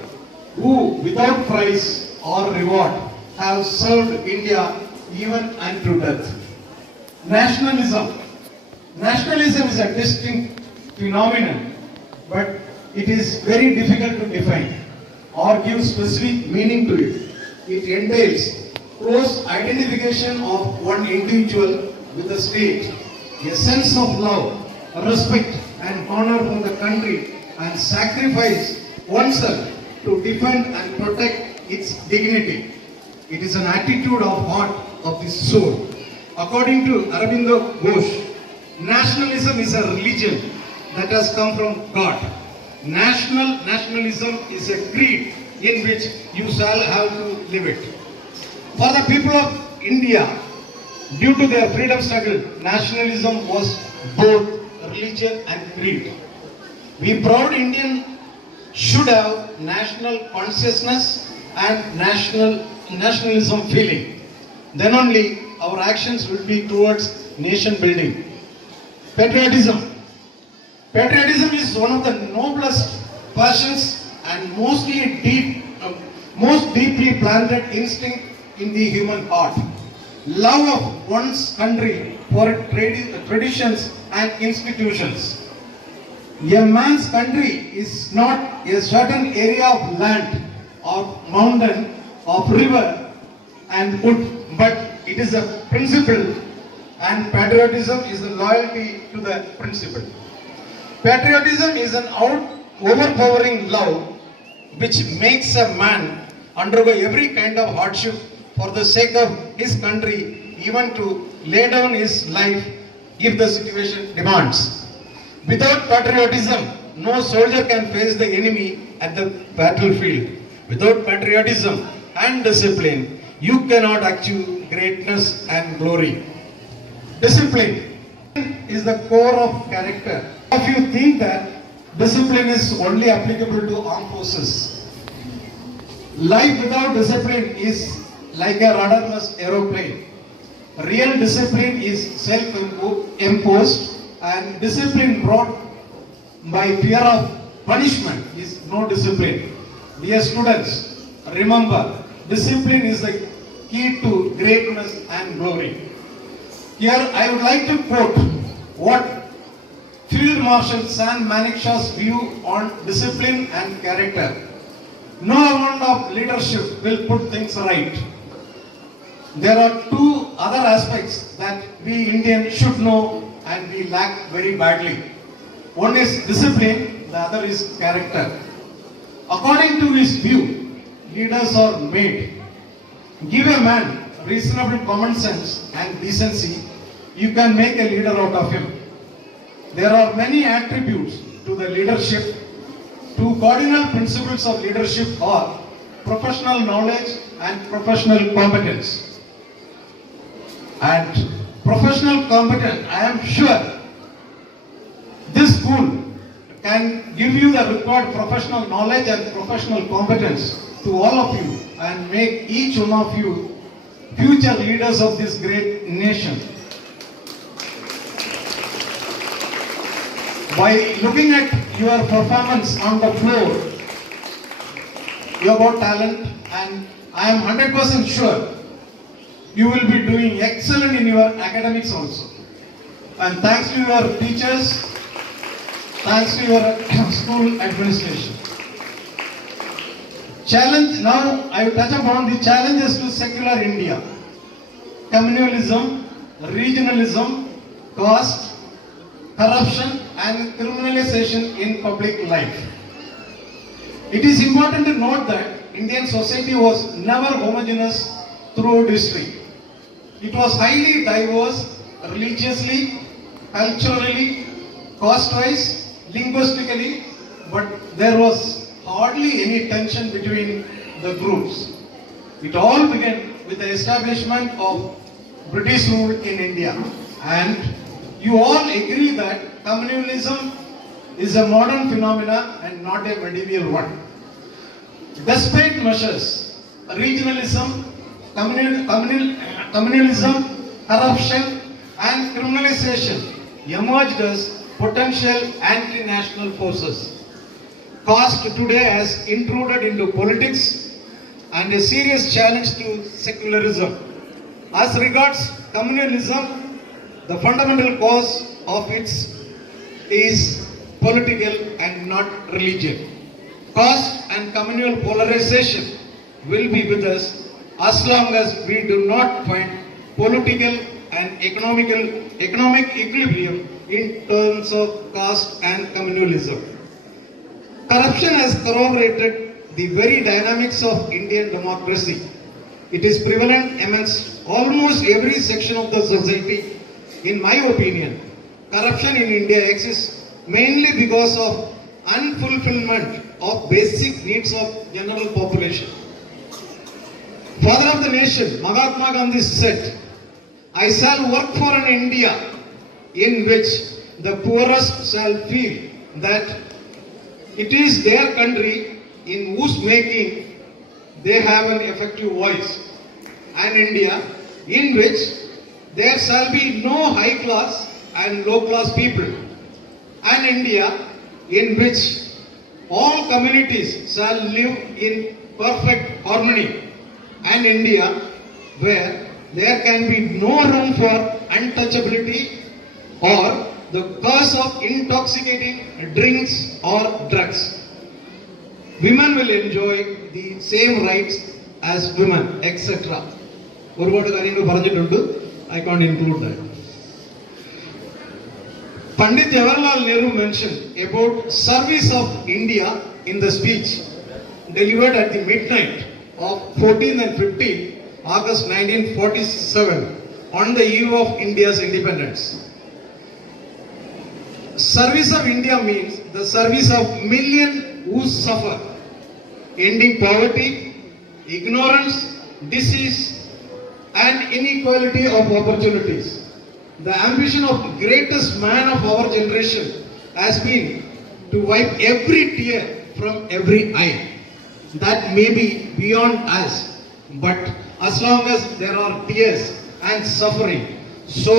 who, without prize or reward, have served India even unto death. Nationalism. Nationalism is a distinct phenomenon, but it is very difficult to define or give specific meaning to it. It entails close identification of one individual with the state, a sense of love, respect and honor for the country, and sacrifice oneself to defend and protect its dignity. It is an attitude of heart of the soul. According to Aurobindo Ghosh, nationalism is a religion that has come from God. Nationalism is a creed in which you shall have to live it. For the people of India, due to their freedom struggle, nationalism was both religion and creed. We proud Indian should have national consciousness and nationalism feeling. Then only our actions will be towards nation building. Patriotism. Patriotism is one of the noblest passions and most deeply planted instinct in the human heart. Love of one's country for its traditions and institutions. A man's country is not a certain area of land, of mountain, of river and wood, but it is a principle, and patriotism is the loyalty to the principle. Patriotism is an overpowering love which makes a man undergo every kind of hardship for the sake of his country, even to lay down his life if the situation demands. Without patriotism, no soldier can face the enemy at the battlefield. Without patriotism and discipline, you cannot achieve greatness and glory. Discipline is the core of character. If you think that discipline is only applicable to armed forces, life without discipline is like a rudderless aeroplane. Real discipline is self-imposed, and discipline brought by fear of punishment is no discipline. Dear students, remember, discipline is the key to greatness and glory. Here I would like to quote what Field Marshal Sam Manekshaw's view on discipline and character. No amount of leadership will put things right. There are two other aspects that we Indians should know and we lack very badly. One is discipline, the other is character. According to his view, leaders are made. Give a man reasonable common sense and decency, you can make a leader out of him. There are many attributes to the leadership. Two cardinal principles of leadership are professional knowledge and professional competence. And professional competence, I am sure this school can give you the required professional knowledge and professional competence to all of you and make each one of you future leaders of this great nation. By looking at your performance on the floor, you have got talent, and I am 100% sure you will be doing excellent in your academics also. And thanks to your teachers, thanks to your school administration. Challenge, now I will touch upon the challenges to secular India. Communalism, regionalism, caste, corruption and criminalization in public life. It is important to note that Indian society was never homogeneous throughout history. It was highly diverse religiously, culturally, caste-wise, linguistically, but there was hardly any tension between the groups. It all began with the establishment of British rule in India, and you all agree that communalism is a modern phenomenon and not a medieval one. Despite measures, regionalism, communalism, corruption and criminalization emerged as potential anti-national forces. Caste today has intruded into politics and a serious challenge to secularism. As regards communalism, the fundamental cause of it is political and not religion. Caste and communal polarization will be with us as long as we do not find political and economic equilibrium in terms of caste and communalism. Corruption has corroborated the very dynamics of Indian democracy. It is prevalent amongst almost every section of the society. In my opinion, corruption in India exists mainly because of unfulfillment of basic needs of general population. Father of the nation, Mahatma Gandhi said, "I shall work for an India in which the poorest shall feel that it is their country in whose making they have an effective voice, an India in which there shall be no high class and low class people, an India in which all communities shall live in perfect harmony, and India, where there can be no room for untouchability or the curse of intoxicating drinks or drugs. Women will enjoy the same rights as women, etc. ഒരുപാട് കാര്യങ്ങൾ പറഞ്ഞിട്ടുണ്ട്. I can't include that. Pandit Jawaharlal Nehru mentioned about service of India in the speech delivered at the midnight of 14th and 15th August 1947 on the eve of India's independence. Service of India means the service of millions who suffer, ending poverty, ignorance, disease, and inequality of opportunities. The ambition of the greatest man of our generation has been to wipe every tear from every eye. That may be beyond us, but as long as there are tears and suffering, so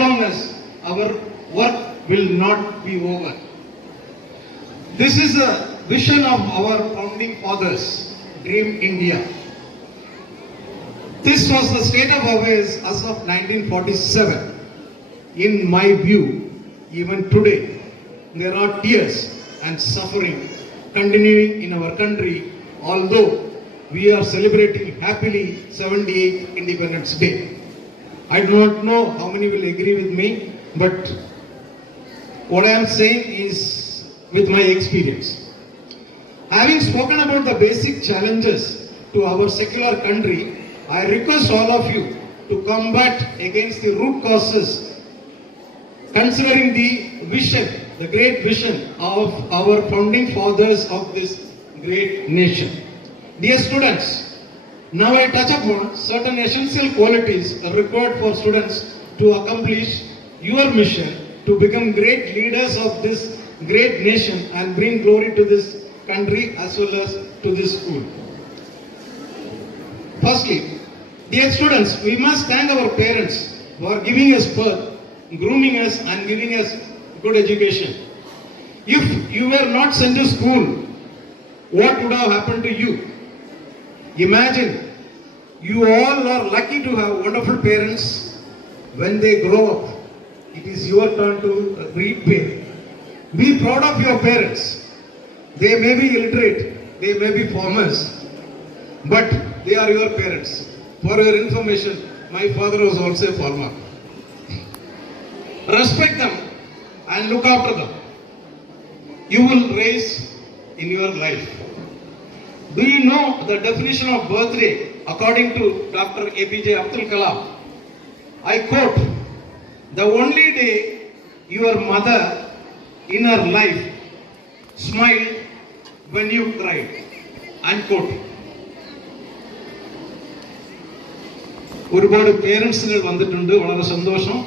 long as our work will not be over. This is the vision of our founding fathers, Dream India. This was the state of affairs as of 1947. In my view, even today, there are tears and suffering continuing in our country, although we are celebrating happily 78th Independence Day. I do not know how many will agree with me, but what I am saying is with my experience. Having spoken about the basic challenges to our secular country, I request all of you to combat against the root causes, considering the vision, the great vision of our founding fathers of this great nation. Dear students, now I touch upon certain essential qualities required for students to accomplish your mission to become great leaders of this great nation and bring glory to this country as well as to this school. Firstly, dear students, we must thank our parents for giving us birth, grooming us and giving us good education. If you were not sent to school, what would have happened to you? Imagine, you all are lucky to have wonderful parents. When they grow up, it is your turn to repay. Be proud of your parents. They may be illiterate, they may be farmers, but they are your parents. For your information, my father was also a farmer. Respect them and look after them. You will raise in your life. Do you know the definition of birthday according to Dr. APJ Abdul Kalam? I quote, "The only day your mother in her life smiled when you cried." Unquote. ഒരുപാട് പേരൻസുകൾ വന്നിട്ടുണ്ട്, വളരെ സന്തോഷം.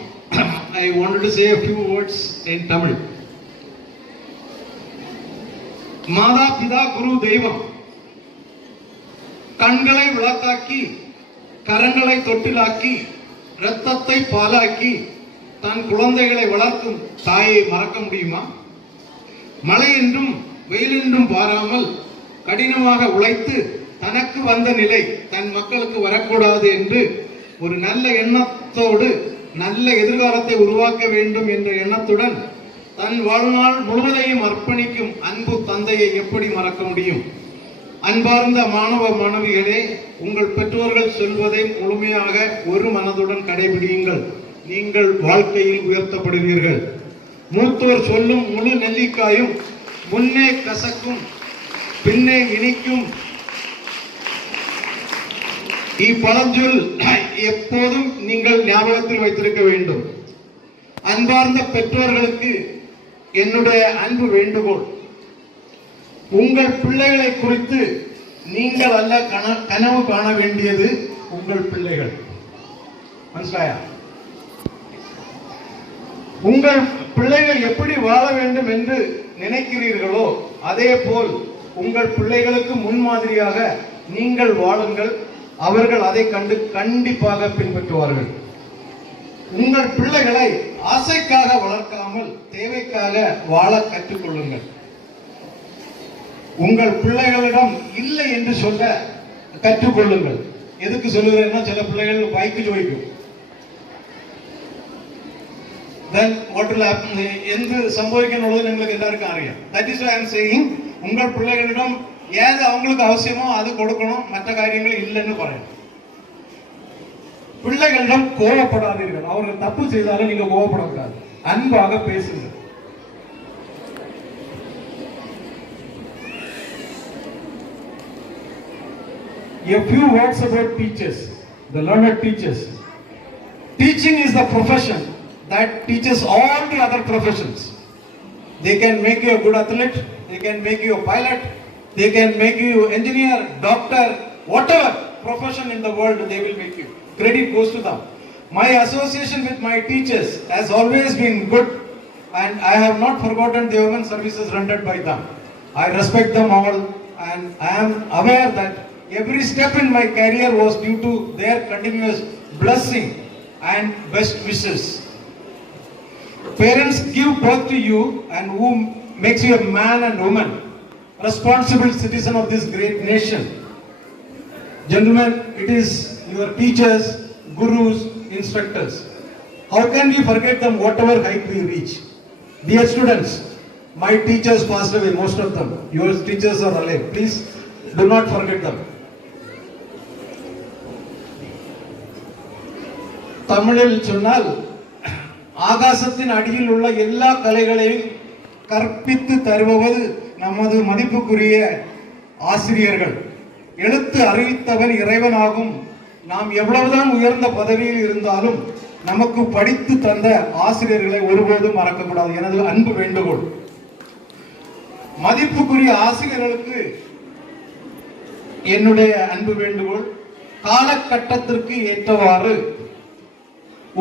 I wanted to say a few words in Tamil. மாதா பிதா குரு தெய்வம் கண்களை விளக்காக்கி கரங்களை தொட்டிலாக்கி இரத்தத்தை பாலாக்கி தன் குழந்தைகளை வளர்க்கும் தாயை மறக்க முடியுமா? மழை என்றும் வெயில் என்றும் பாராமல் கடினமாக உழைத்து தனக்கு வந்த நிலை தன் மக்களுக்கு வரக்கூடாது என்று ஒரு நல்ல எண்ணத்தோடு நல்ல எதிர்காலத்தை உருவாக்க வேண்டும் என்ற எண்ணத்துடன் தன் வாழ்நாள் முழுவதையும் அர்ப்பணிக்கும் அன்பு தந்தையை எப்படி மறக்க முடியும்? அன்பார்ந்த மாணவ மாணவிகளே, உங்கள் பெற்றோர்கள் சொல்வதை முழுமையாக ஒரு மனதுடன் கடைபிடியுங்கள். நீங்கள் வாழ்க்கையில் உயர்த்தப்படுவீர்கள். மூத்தோர் சொல்லும் முழு நெல்லிக்காயும் முன்னே கசக்கும் பின்னே இனிக்கும் இப்பழஞ்சொல் எப்போதும் நீங்கள் ஞாபகத்தில் வைத்திருக்க வேண்டும். அன்பார்ந்த பெற்றோர்களுக்கு என்னுடைய அன்பு வேண்டுகோள், உங்கள் பிள்ளைகளை குறித்து நீங்கள் அல்ல கனவு காண வேண்டியது உங்கள் பிள்ளைகள். மனசிலாயா? உங்கள் பிள்ளைகள் எப்படி வாழ வேண்டும் என்று நினைக்கிறீர்களோ அதே போல் உங்கள் பிள்ளைகளுக்கு முன்மாதிரியாக நீங்கள் வாழுங்கள். அவர்கள் அதை கண்டு கண்டிப்பாக பின்பற்றுவார்கள். உங்கள் பிள்ளைகளை ஆசைக்காக வளர்க்காமல் தேவைக்காக வாழ கற்றுக்கொள்ளுங்கள். உங்கள் பிள்ளைகளிடம் இல்லை என்று சொல்ல கற்றுக்கொள்ளுங்கள். எதுக்கு சொல்லுகிறேன்னா, சில பிள்ளைகள் வாய்க்கு ஜோதிக்கும். Then what will happen? എന്ത് സംഭവിക്കുന്നുള്ളത് നിങ്ങൾക്ക് എല്ലാവർക്കും അറിയാം. That is why I am saying, உங்கள் பிள்ளைகளிடம் ஏது அவங்களுக்கு அவசியமோ அது கொடுக்கணும், மற்ற காரியங்கள் இல்லைன்னு പറയணும். பிள்ளைகளிடம் கோபப்படாதீர்கள். அவர்கள் தப்பு செய்தாலும் நீங்க கோபப்படக்கூடாது, அன்பாக பேசுங்கள். A few words about teachers, the learned teachers. Teaching is the profession that teaches all the other professions. They can make you a good athlete, they can make you a pilot, they can make you engineer, doctor, whatever profession in the world they will make you. Credit goes to them. My association with my teachers has always been good, and I have not forgotten the women services rendered by them. I respect them all, and I am aware that every step in my career was due to their continuous blessing and best wishes. Parents give birth to you, and who makes you a man and woman, responsible citizen of this great nation. Gentlemen, it is your teachers, gurus, instructors. How can we forget them whatever height we reach? Dear students, my teachers passed away, most of them. Your teachers are alive. Please do not forget them. தமிழில் சொன்னால், ஆகாசத்தின் அடியில் உள்ள எல்லா கலைகளையும் கற்பித்து தருபவது நமது மதிப்புக்குரிய ஆசிரியர்கள். எழுத்து அறிவித்தவன் இறைவனாகும். நாம் எவ்வளவுதான் உயர்ந்த பதவியில் இருந்தாலும் நமக்கு படித்து தந்த ஆசிரியர்களை ஒருபோதும் மறக்கக்கூடாது. எனது அன்பு வேண்டுகோள். மதிப்புக்குரிய ஆசிரியர்களுக்கு என்னுடைய அன்பு வேண்டுகோள், காலகட்டத்திற்கு ஏற்றவாறு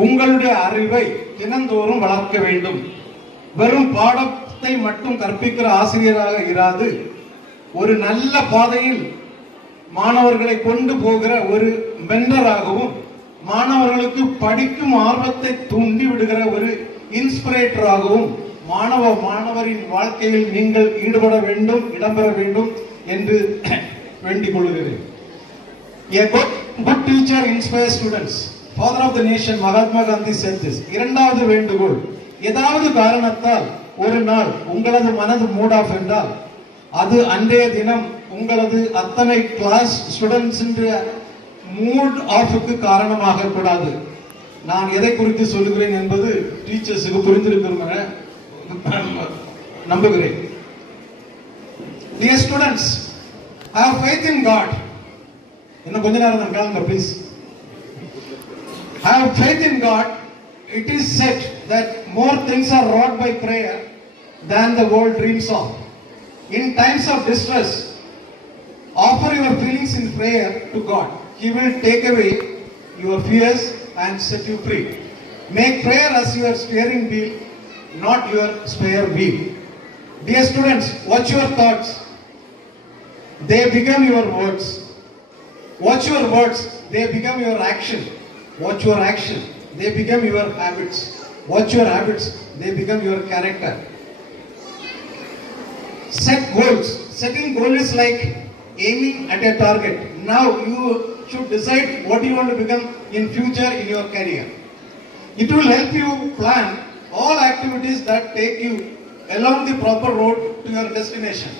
உங்களுடைய அறிவை தினந்தோறும் வளர்க்க வேண்டும். வெறும் பாடத்தை மட்டும் கற்பிக்கிற ஆசிரியராக இராது, ஒரு நல்ல பாதையில் மாணவர்களை கொண்டு போகிற ஒரு மென்டராகவும், மாணவர்களுக்கு படிக்கும் ஆர்வத்தை தூண்டி விடுகிற ஒரு இன்ஸ்பிரேட்டராகவும் மாணவரின் வாழ்க்கையில் நீங்கள் ஈடுபட வேண்டும், இடம்பெற வேண்டும் என்று வேண்டிக் கொள்கிறேன். A good teacher inspires students. Father of the nation Mahatma Gandhi said this. இரண்டாவது வேண்டுகோள், ஏதாவது காரணத்தால் ஒரு நாள் உங்களது மனது மூட் ஆஃப் என்றால் அது அன்றைய தினம் உங்களது அத்தனை கிளாஸ் ஸ்டூடெண்ட்ஸ் மூட் ஆஃபுக்கு காரணமாக கூடாது. நான் எதை குறித்து சொல்லுகிறேன் என்பது டீச்சர்ஸுக்கு புரிந்திருக்கிற நம்புகிறேன். Dear students, have faith in God. இன்னும் கொஞ்ச நேரம் தான் கேளுங்க please. Have faith in God. It is said that more things are wrought by prayer than the world dreams of. In times of distress, offer your feelings in prayer to God. He will take away your fears and set you free. Make prayer as your steering wheel, not your spare wheel. Dear students, watch your thoughts. They become your words. Watch your words. They become your action. Watch your action. They become your habits. Watch your habits. They become your character. Set goals. Setting goal is like aiming at a target. Now you should decide what you want to become in future in your career. It will help you plan all activities that take you along the proper road to your destination.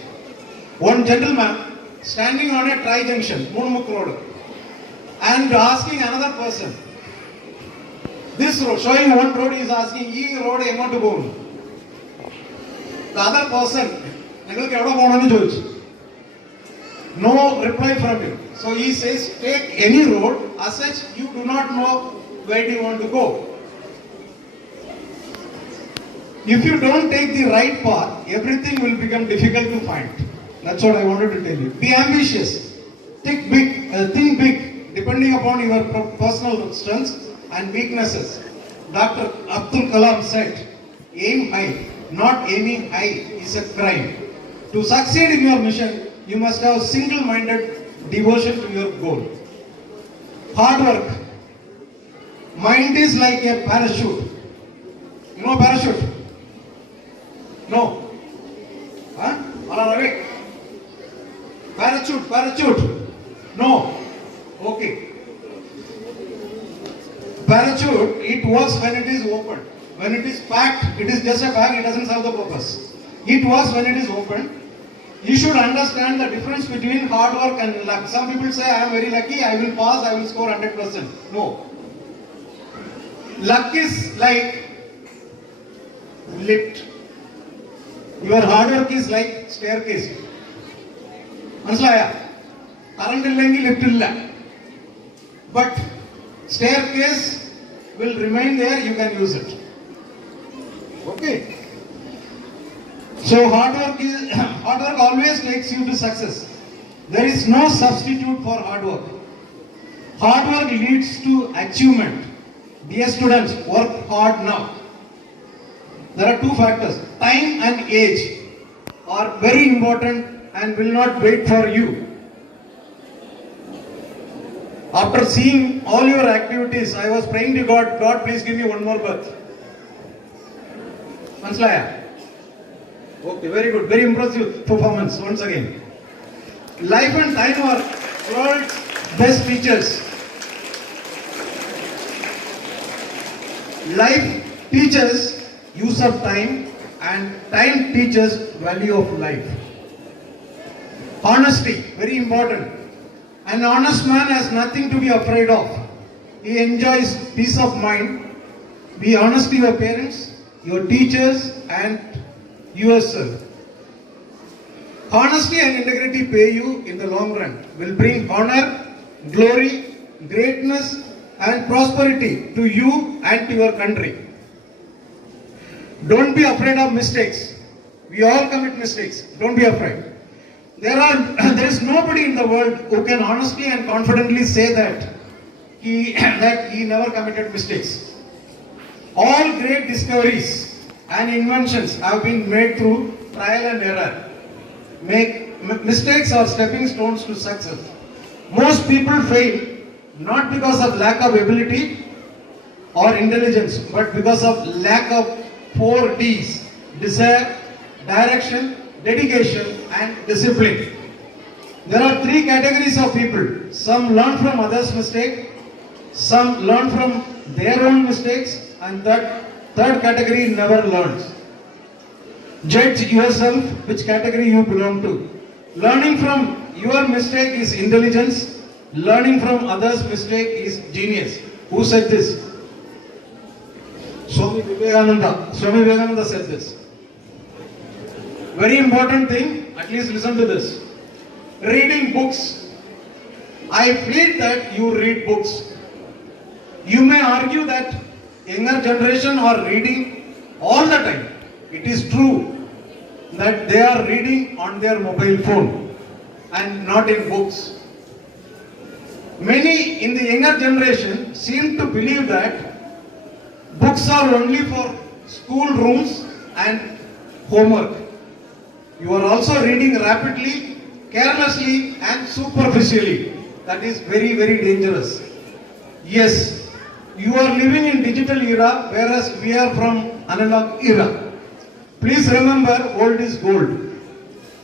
One gentleman standing on a tri-junction, Murmukh Road, and asking another person, this road, showing one road, he is asking, "Ee road emma to go?" The other person, "Nengalku evada ponanu choichu." No reply from him. So he says, "Take any road. As such, you do not know where do you want to go. If you don't take the right path, everything will become difficult to find." That's what I wanted to tell you. Be ambitious. Think big, depending upon your personal strengths and weaknesses. Dr. Abdul Kalam said, "Aim high, not aiming high is a crime." To succeed in your mission, you must have single-minded devotion to your goal. Hard work. Mind is like a parachute. You know parachute? No. Huh? Parachute. No. Okay. Parachute, it works when it is open. When it is packed, it is just a bag, it doesn't serve the purpose. It works when it is open. You should understand the difference between hard work and luck. Some people say, I am very lucky, I will pass, I will score 100%. No. Luck is like lift. Your hard work is like staircase. Manslaya. Current illengi lift illa. But staircase will remain there, you can use it. Okay. So hard work always takes you to success. There is no substitute for hard work. Hard work leads to achievement. Dear students, work hard now. There are two factors. Time and age are very important and will not wait for you. After seeing all your activities, I was praying to God, God, please give me one more birth. Manslaya. Okay, very good. Very impressive performance once again. Life and time are world's best teachers. Life teaches use of time and time teaches value of life. Honesty, very important. An honest man has nothing to be afraid of. He enjoys peace of mind. Be honest to your parents, your teachers and yourself. Honesty and integrity pay you in the long run. Will bring honor, glory, greatness and prosperity to you and to your country. Don't be afraid of mistakes. We all commit mistakes. Don't be afraid. There is nobody in the world who can honestly and confidently say that he never committed mistakes. All great discoveries and inventions have been made through trial and error. Mistakes are stepping stones to success. Most people fail not because of lack of ability or intelligence, but because of lack of 4 Ds: desire, direction, dedication and discipline. There are 3 categories of people. Some learn from others' mistakes, some learn from their own mistakes, and third category never learns. Judge yourself which category you belong to. Learning from your mistake is intelligence. Learning from others' mistake is genius. Who said this? Swami Vivekananda said this. Very important thing, at least listen to this. Reading books. I feel that you read books. You may argue that younger generation are reading all the time. It is true that they are reading on their mobile phone and not in books. Many in the younger generation seem to believe that books are only for school rooms and homework. You are also reading rapidly, carelessly and superficially. That is very, very dangerous. Yes, you are living in digital era, whereas we are from analog era. Please remember, old is gold.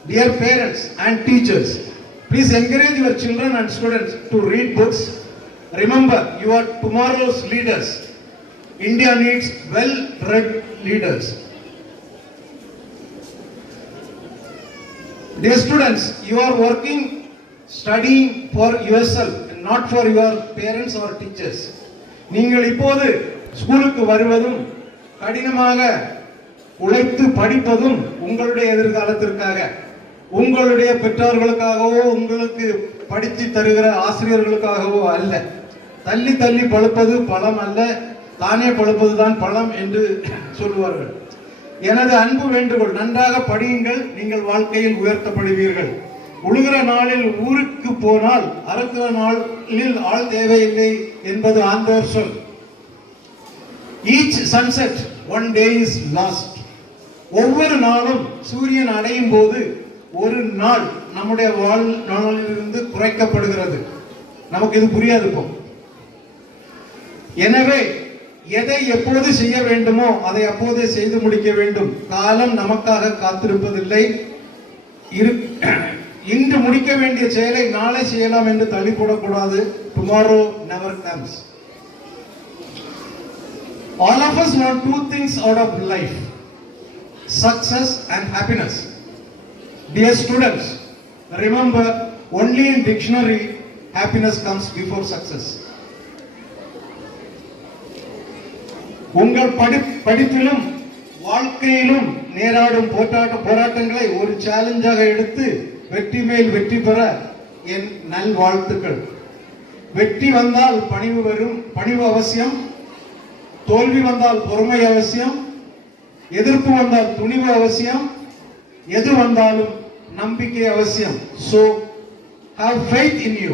Dear parents and teachers, please encourage your children and students to read books. Remember, you are tomorrow's leaders. India needs well-read leaders. Dear students, you are working, studying for yourself, and not for your parents or teachers. நீங்கள் இப்போது ஸ்கூலுக்கு வருவதும் கடினமாக உழைத்து படிப்பதும் உங்களுடைய எதிர்காலத்திற்காக, உங்களுடைய பெற்றோர்களுக்காகவோ உங்களுக்கு படித்து தருகிற ஆசிரியர்களுக்காகவோ அல்ல. தள்ளி தள்ளி பழுப்பது பழம் அல்ல, தானே பழுப்பதுதான் பழம் என்று சொல்லுவார்கள். எனது அன்பு வேண்டுகோள், நன்றாக படியுங்கள், நீங்கள் வாழ்க்கையில் உயர்த்தப்படுவீர்கள். உழுகிற நாளில் ஊருக்கு போனால் அறுக்கிற நாளில் ஆள் தேவையில்லை என்பது ஆண்டோர் சொல். Each sunset one day is lost. ஒவ்வொரு நாளும் சூரியன் அடையும் போது ஒரு நாள் நம்முடைய வாழ்நாளிலிருந்து குறைக்கப்படுகிறது. நமக்கு இது புரியாது இப்போ. எனவே எதை எப்போது செய்ய வேண்டுமோ அதை அப்போதே செய்து முடிக்க வேண்டும். காலம் நமக்காக காத்திருப்பதில்லை. இன்று முடிக்க வேண்டிய செயலை நாளை செய்யலாம் என்று தள்ளி போடக்கூடாது. Tomorrow never comes. All of us want two things out of life: success and happiness. Dear students, remember, only in dictionary happiness comes before success. உங்கள் படிப்பிலும் வாழ்க்கையிலும் நேராடும் போராட்டங்களை ஒரு சேலஞ்சாக எடுத்து வெற்றி மேல் வெற்றி பெற என் நல்வாழ்த்துக்கள். வெற்றி வந்தால் பணிவு அவசியம். தோல்வி வந்தால் பொறுமை அவசியம். எதிர்ப்பு வந்தால் துணிவு அவசியம். எது வந்தாலும் நம்பிக்கை அவசியம். So have faith in you.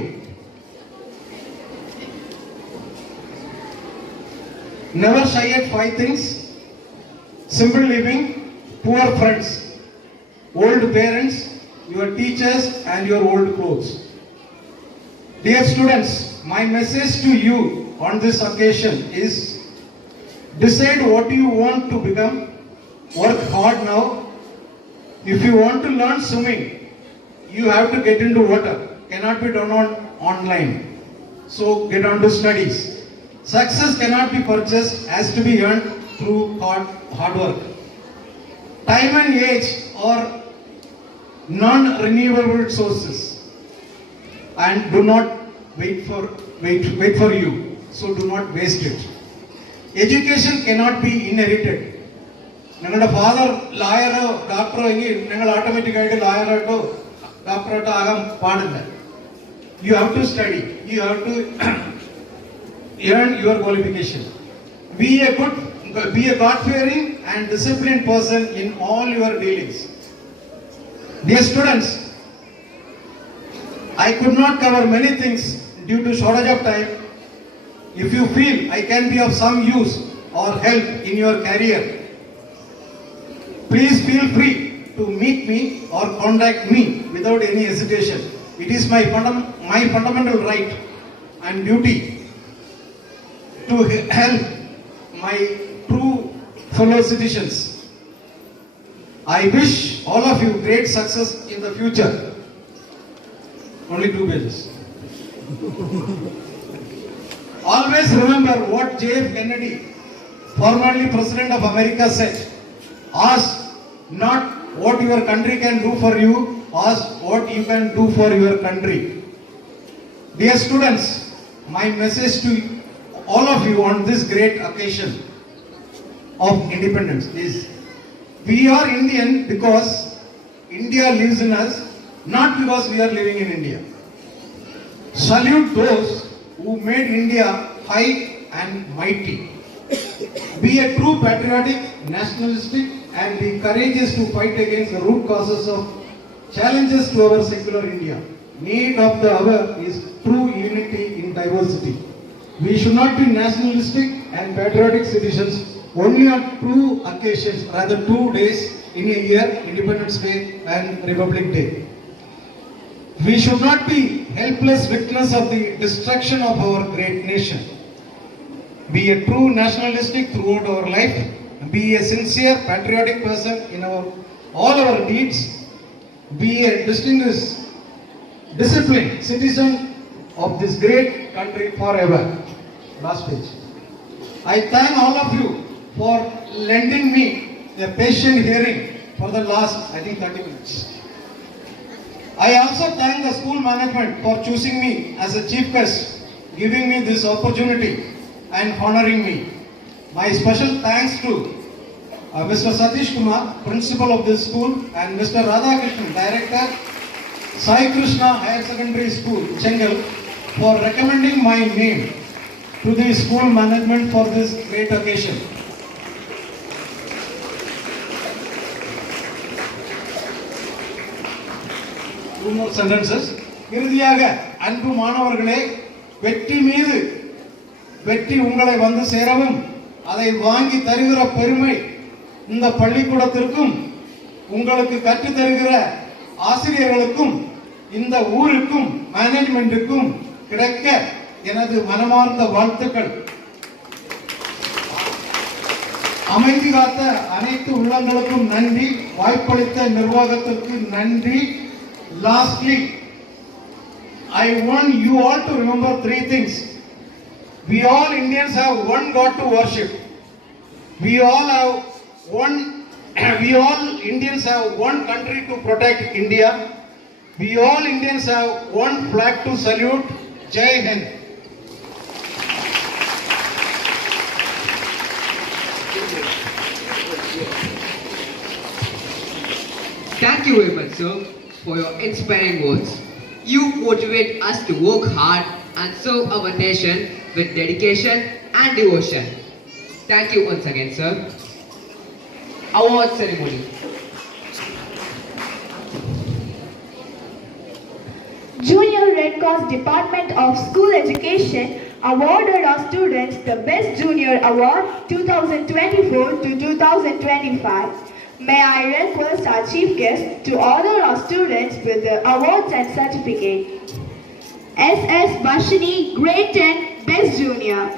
Never shy at 5 things: simple living, poor friends, old parents, your teachers and your old clothes. Dear students, my message to you on this occasion is: decide what you want to become. Work hard now. If you want to learn swimming, you have to get into water. Cannot be done online. So get on to studies. Success cannot be purchased, has to be earned through hard work. Time and age are non-renewable sources and do not wait for you. So do not waste it. Education cannot be inherited. ഞങ്ങളുടെ father ലായറോ ഡോക്ടറോ എങ്കിൽ നിങ്ങൾ ഓട്ടോമാറ്റിക്കായിട്ട് ലായറായിട്ടോ ഡോക്ടറായിട്ടോ ആകാൻ പാടില്ല. You have to study. You have to earn your qualification. Be a God-fearing and disciplined person in all your dealings. Dear students, I could not cover many things due to shortage of time. If you feel I can be of some use or help in your career, please feel free to meet me or contact me without any hesitation. It is my fundamental right and duty to help my true fellow citizens. I wish all of you great success in the future. Only 2 pages. Always remember what J.F. Kennedy, formerly President of America, said: ask not what your country can do for you, ask what you can do for your country. Dear students, my message to all of you on this great occasion of independence is: we are Indian because India lives in us, not because we are living in India. Salute those who made India high and mighty. Be a true patriotic, nationalistic and be courageous to fight against the root causes of challenges to our secular India. Need of the hour is true unity in diversity. We should not be nationalistic and patriotic citizens only on 2 occasions, rather 2 days in a year: Independence Day and Republic Day. We should not be helpless victims of the destruction of our great nation. Be a true nationalistic throughout our life. Be a sincere patriotic person in all our deeds. Be a distinguished, disciplined citizen of this great country forever. Last page. I thank all of you for lending me a patient hearing for the last, I think, 30 minutes. I also thank the school management for choosing me as a chief guest, giving me this opportunity and honoring me. My special thanks to Mr. Satish Kumar, principal of this school, and Mr. Radhakrishnan, director, Sai Krishna Higher Secondary School, Chengal, for recommending my name to the school management for this great occasion. 2 more sentences. இறுதியாக, அன்பு மாணவர்களே, வெற்றி மீது வெற்றி உங்களை வந்து சேரவும் அதை வாங்கி தருகிற பெருமை இந்த பள்ளிக்கூடத்திற்கும் உங்களுக்கு கற்று தருகிற ஆசிரியர்களுக்கும் இந்த ஊருக்கும் மேனேஜ்மெண்ட்டுக்கும் கிடைக்க எனது மனமார்ந்த வாழ்த்துக்கள். அமைதி காத்த அனைத்து உள்ளங்களுக்கும் நன்றி. வாய்ப்பளித்த நிர்வாகத்திற்கு நன்றி. Lastly, I want you all to remember three things. We all Indians have one God to worship. We all have one, we all Indians have one country to protect, India. We all Indians have one flag to salute. Jai Hind. Thank you very much, sir, for your inspiring words. You motivate us to work hard and serve our nation with dedication and devotion. Thank you once again, sir. Award ceremony. Junior Red Cross Department of School Education awarded our students the Best Junior Award 2024 to 2025. May I request our chief guest to honor our students with the awards and certificate. S.S. Bashini, Grade 10, Best Junior.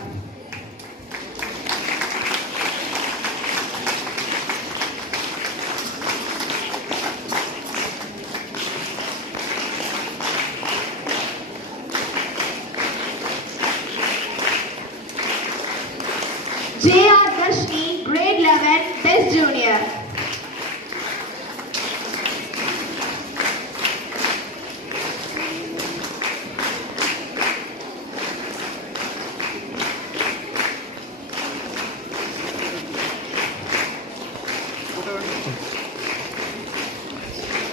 J.R. Dashni, Grade 11, Best Junior.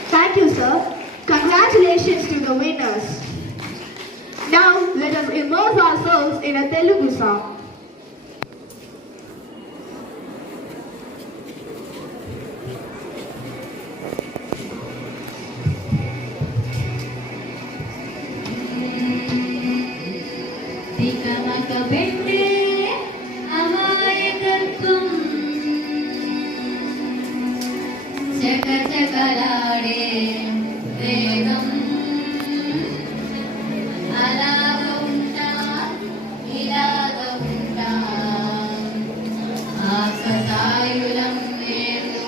Thank you, sir. Congratulations to the winners. Now, let us immerse ourselves in a Telugu song. తికమకబెట్టే అమాయకత్వం చకచకలాడే వేగం అలాగ ఉంటా ఇలాగ ఉంటా ఆకతాయులం మేము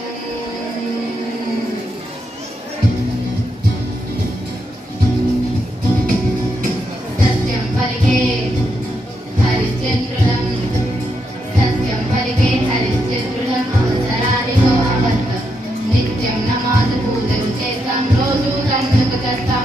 సత్యం పలికే హరిశ్చంద్రులం సత్యం పలికే హరిశ్చంద్రులం అవసరానికో అబద్ధం నిత్యం నమాజు పూజలు చేస్తాం రోజు కన్నుకు తెస్తాం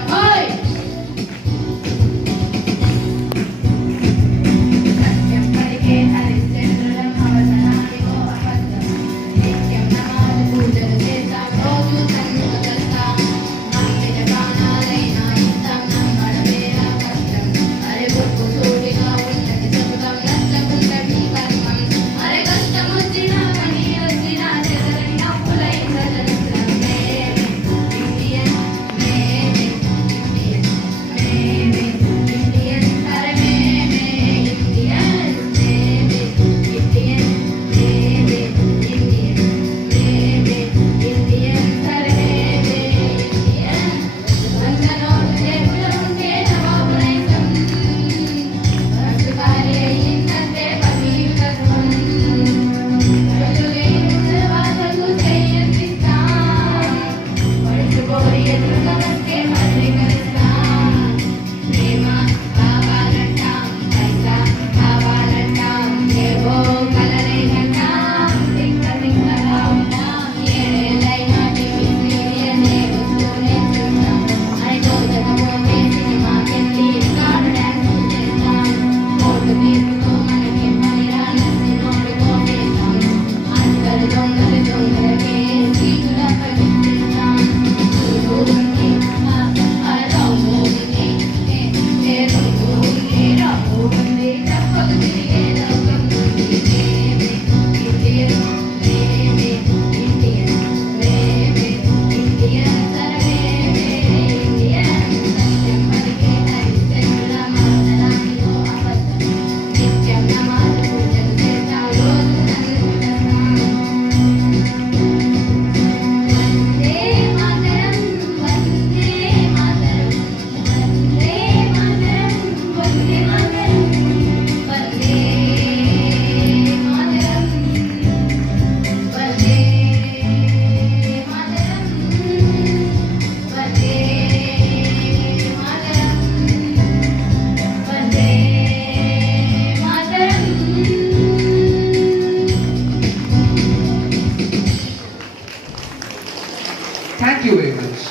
Thank you very much.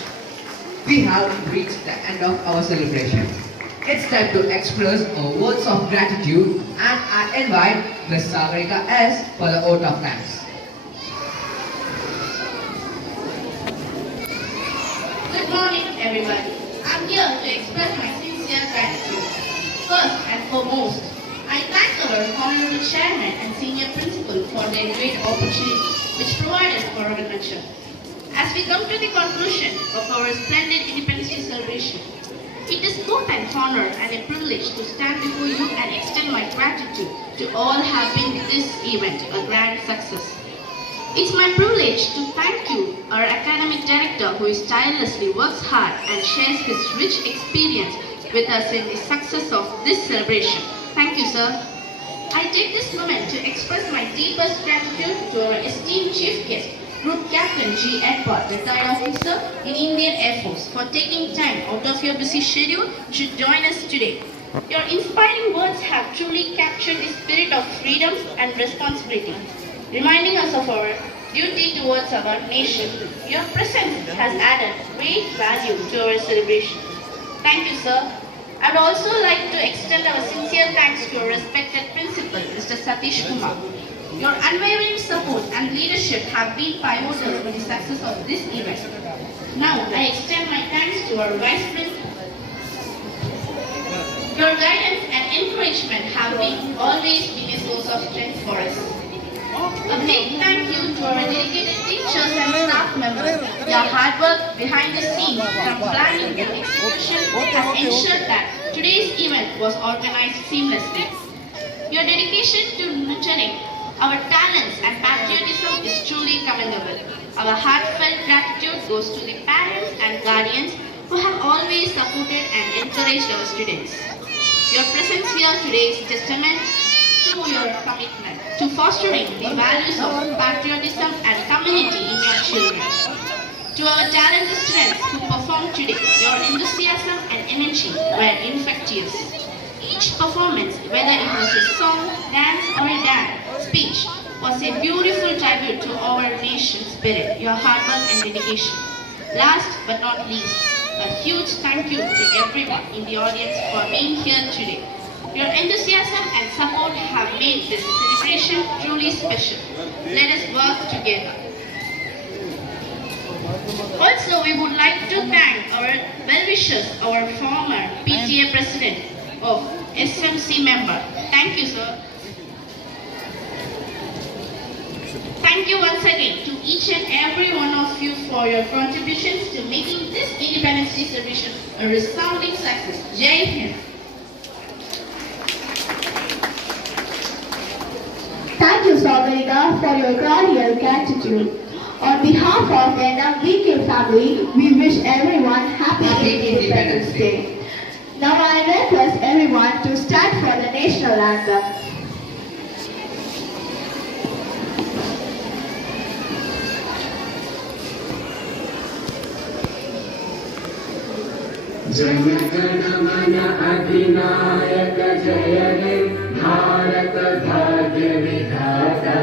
We have reached the end of our celebration. It's time to express our words of gratitude, and I invite Ms. Sagarika S for the vote of thanks. Good morning, everybody. I'm here to express my sincere gratitude. First and foremost, I thank our Honorable Chairman and Senior Principal for their great opportunity which provided for our culture. As we come to the conclusion of our splendid Independence Day celebration, it is both an honor and a privilege to stand before you and extend my gratitude to all who have made this event a grand success. It's my privilege to thank you, our academic director who tirelessly works hard and shares his rich experience with us in the success of this celebration. Thank you, sir. I take this moment to express my deepest gratitude to our esteemed chief guest, Group Captain G. Edward, retired officer in Indian Air Force, for taking time out of your busy schedule to join us today. Your inspiring words have truly captured the spirit of freedom and responsibility, reminding us of our duty towards our nation. Your presence has added great value to our celebration. Thank you, sir. I'd also like to extend our sincere thanks to our respected principal, Mr. Satish Kumar. Your unwavering support and leadership have been pivotal for the success of this event. Now, I extend my thanks to our vice principal. Your guidance and encouragement have always been a source of strength for us. A big thank you to our dedicated teachers and staff members. Your hard work behind the scenes, from planning to execution, has ensured that today's event was organized seamlessly. Your dedication to nurturing our talents and patriotism is truly commendable. Our heartfelt gratitude goes to the parents and guardians who have always supported and encouraged our students. Your presence here today is testament to your commitment to fostering the values of patriotism and community in your children. To our talented students who performed today, your enthusiasm and energy were infectious. Each performance, whether it was a song, dance or a dance, speech, was a beautiful tribute to our nation's spirit, your hard work and dedication. Last but not least, a huge thank you to everyone in the audience for being here today. Your enthusiasm and support have made this celebration truly special. Let us work together. Also, we would like to thank our well-wishers, our former PTA President of SMC member. Thank you, sir. Thank you once again to each and every one of you for your contributions to making this Independence Day celebration a resounding success. Jai Hind. Thank you, Sagarika, for your cordial gratitude. On behalf of the NMBK family, we wish everyone happy Independence Day. Now I request everyone to stand for the national anthem. Jana Gana Mana अधिनायक जय हे भारत भाग्य विधाता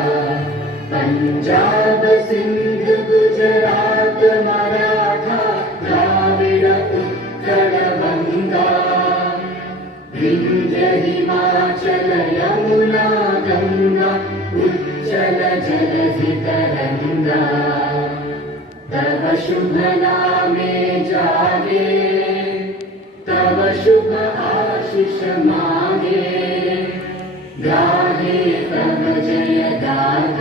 पंजाब सिंध गुजरात मराठा द्राविड़ उत्कल बंगा विंध्य हिमाचल यमुना गंगा उज्जल जलधि तरंगा तव शुभ नामे जागे तव शुभ आशीष मांगे गाहे तव जय गाथा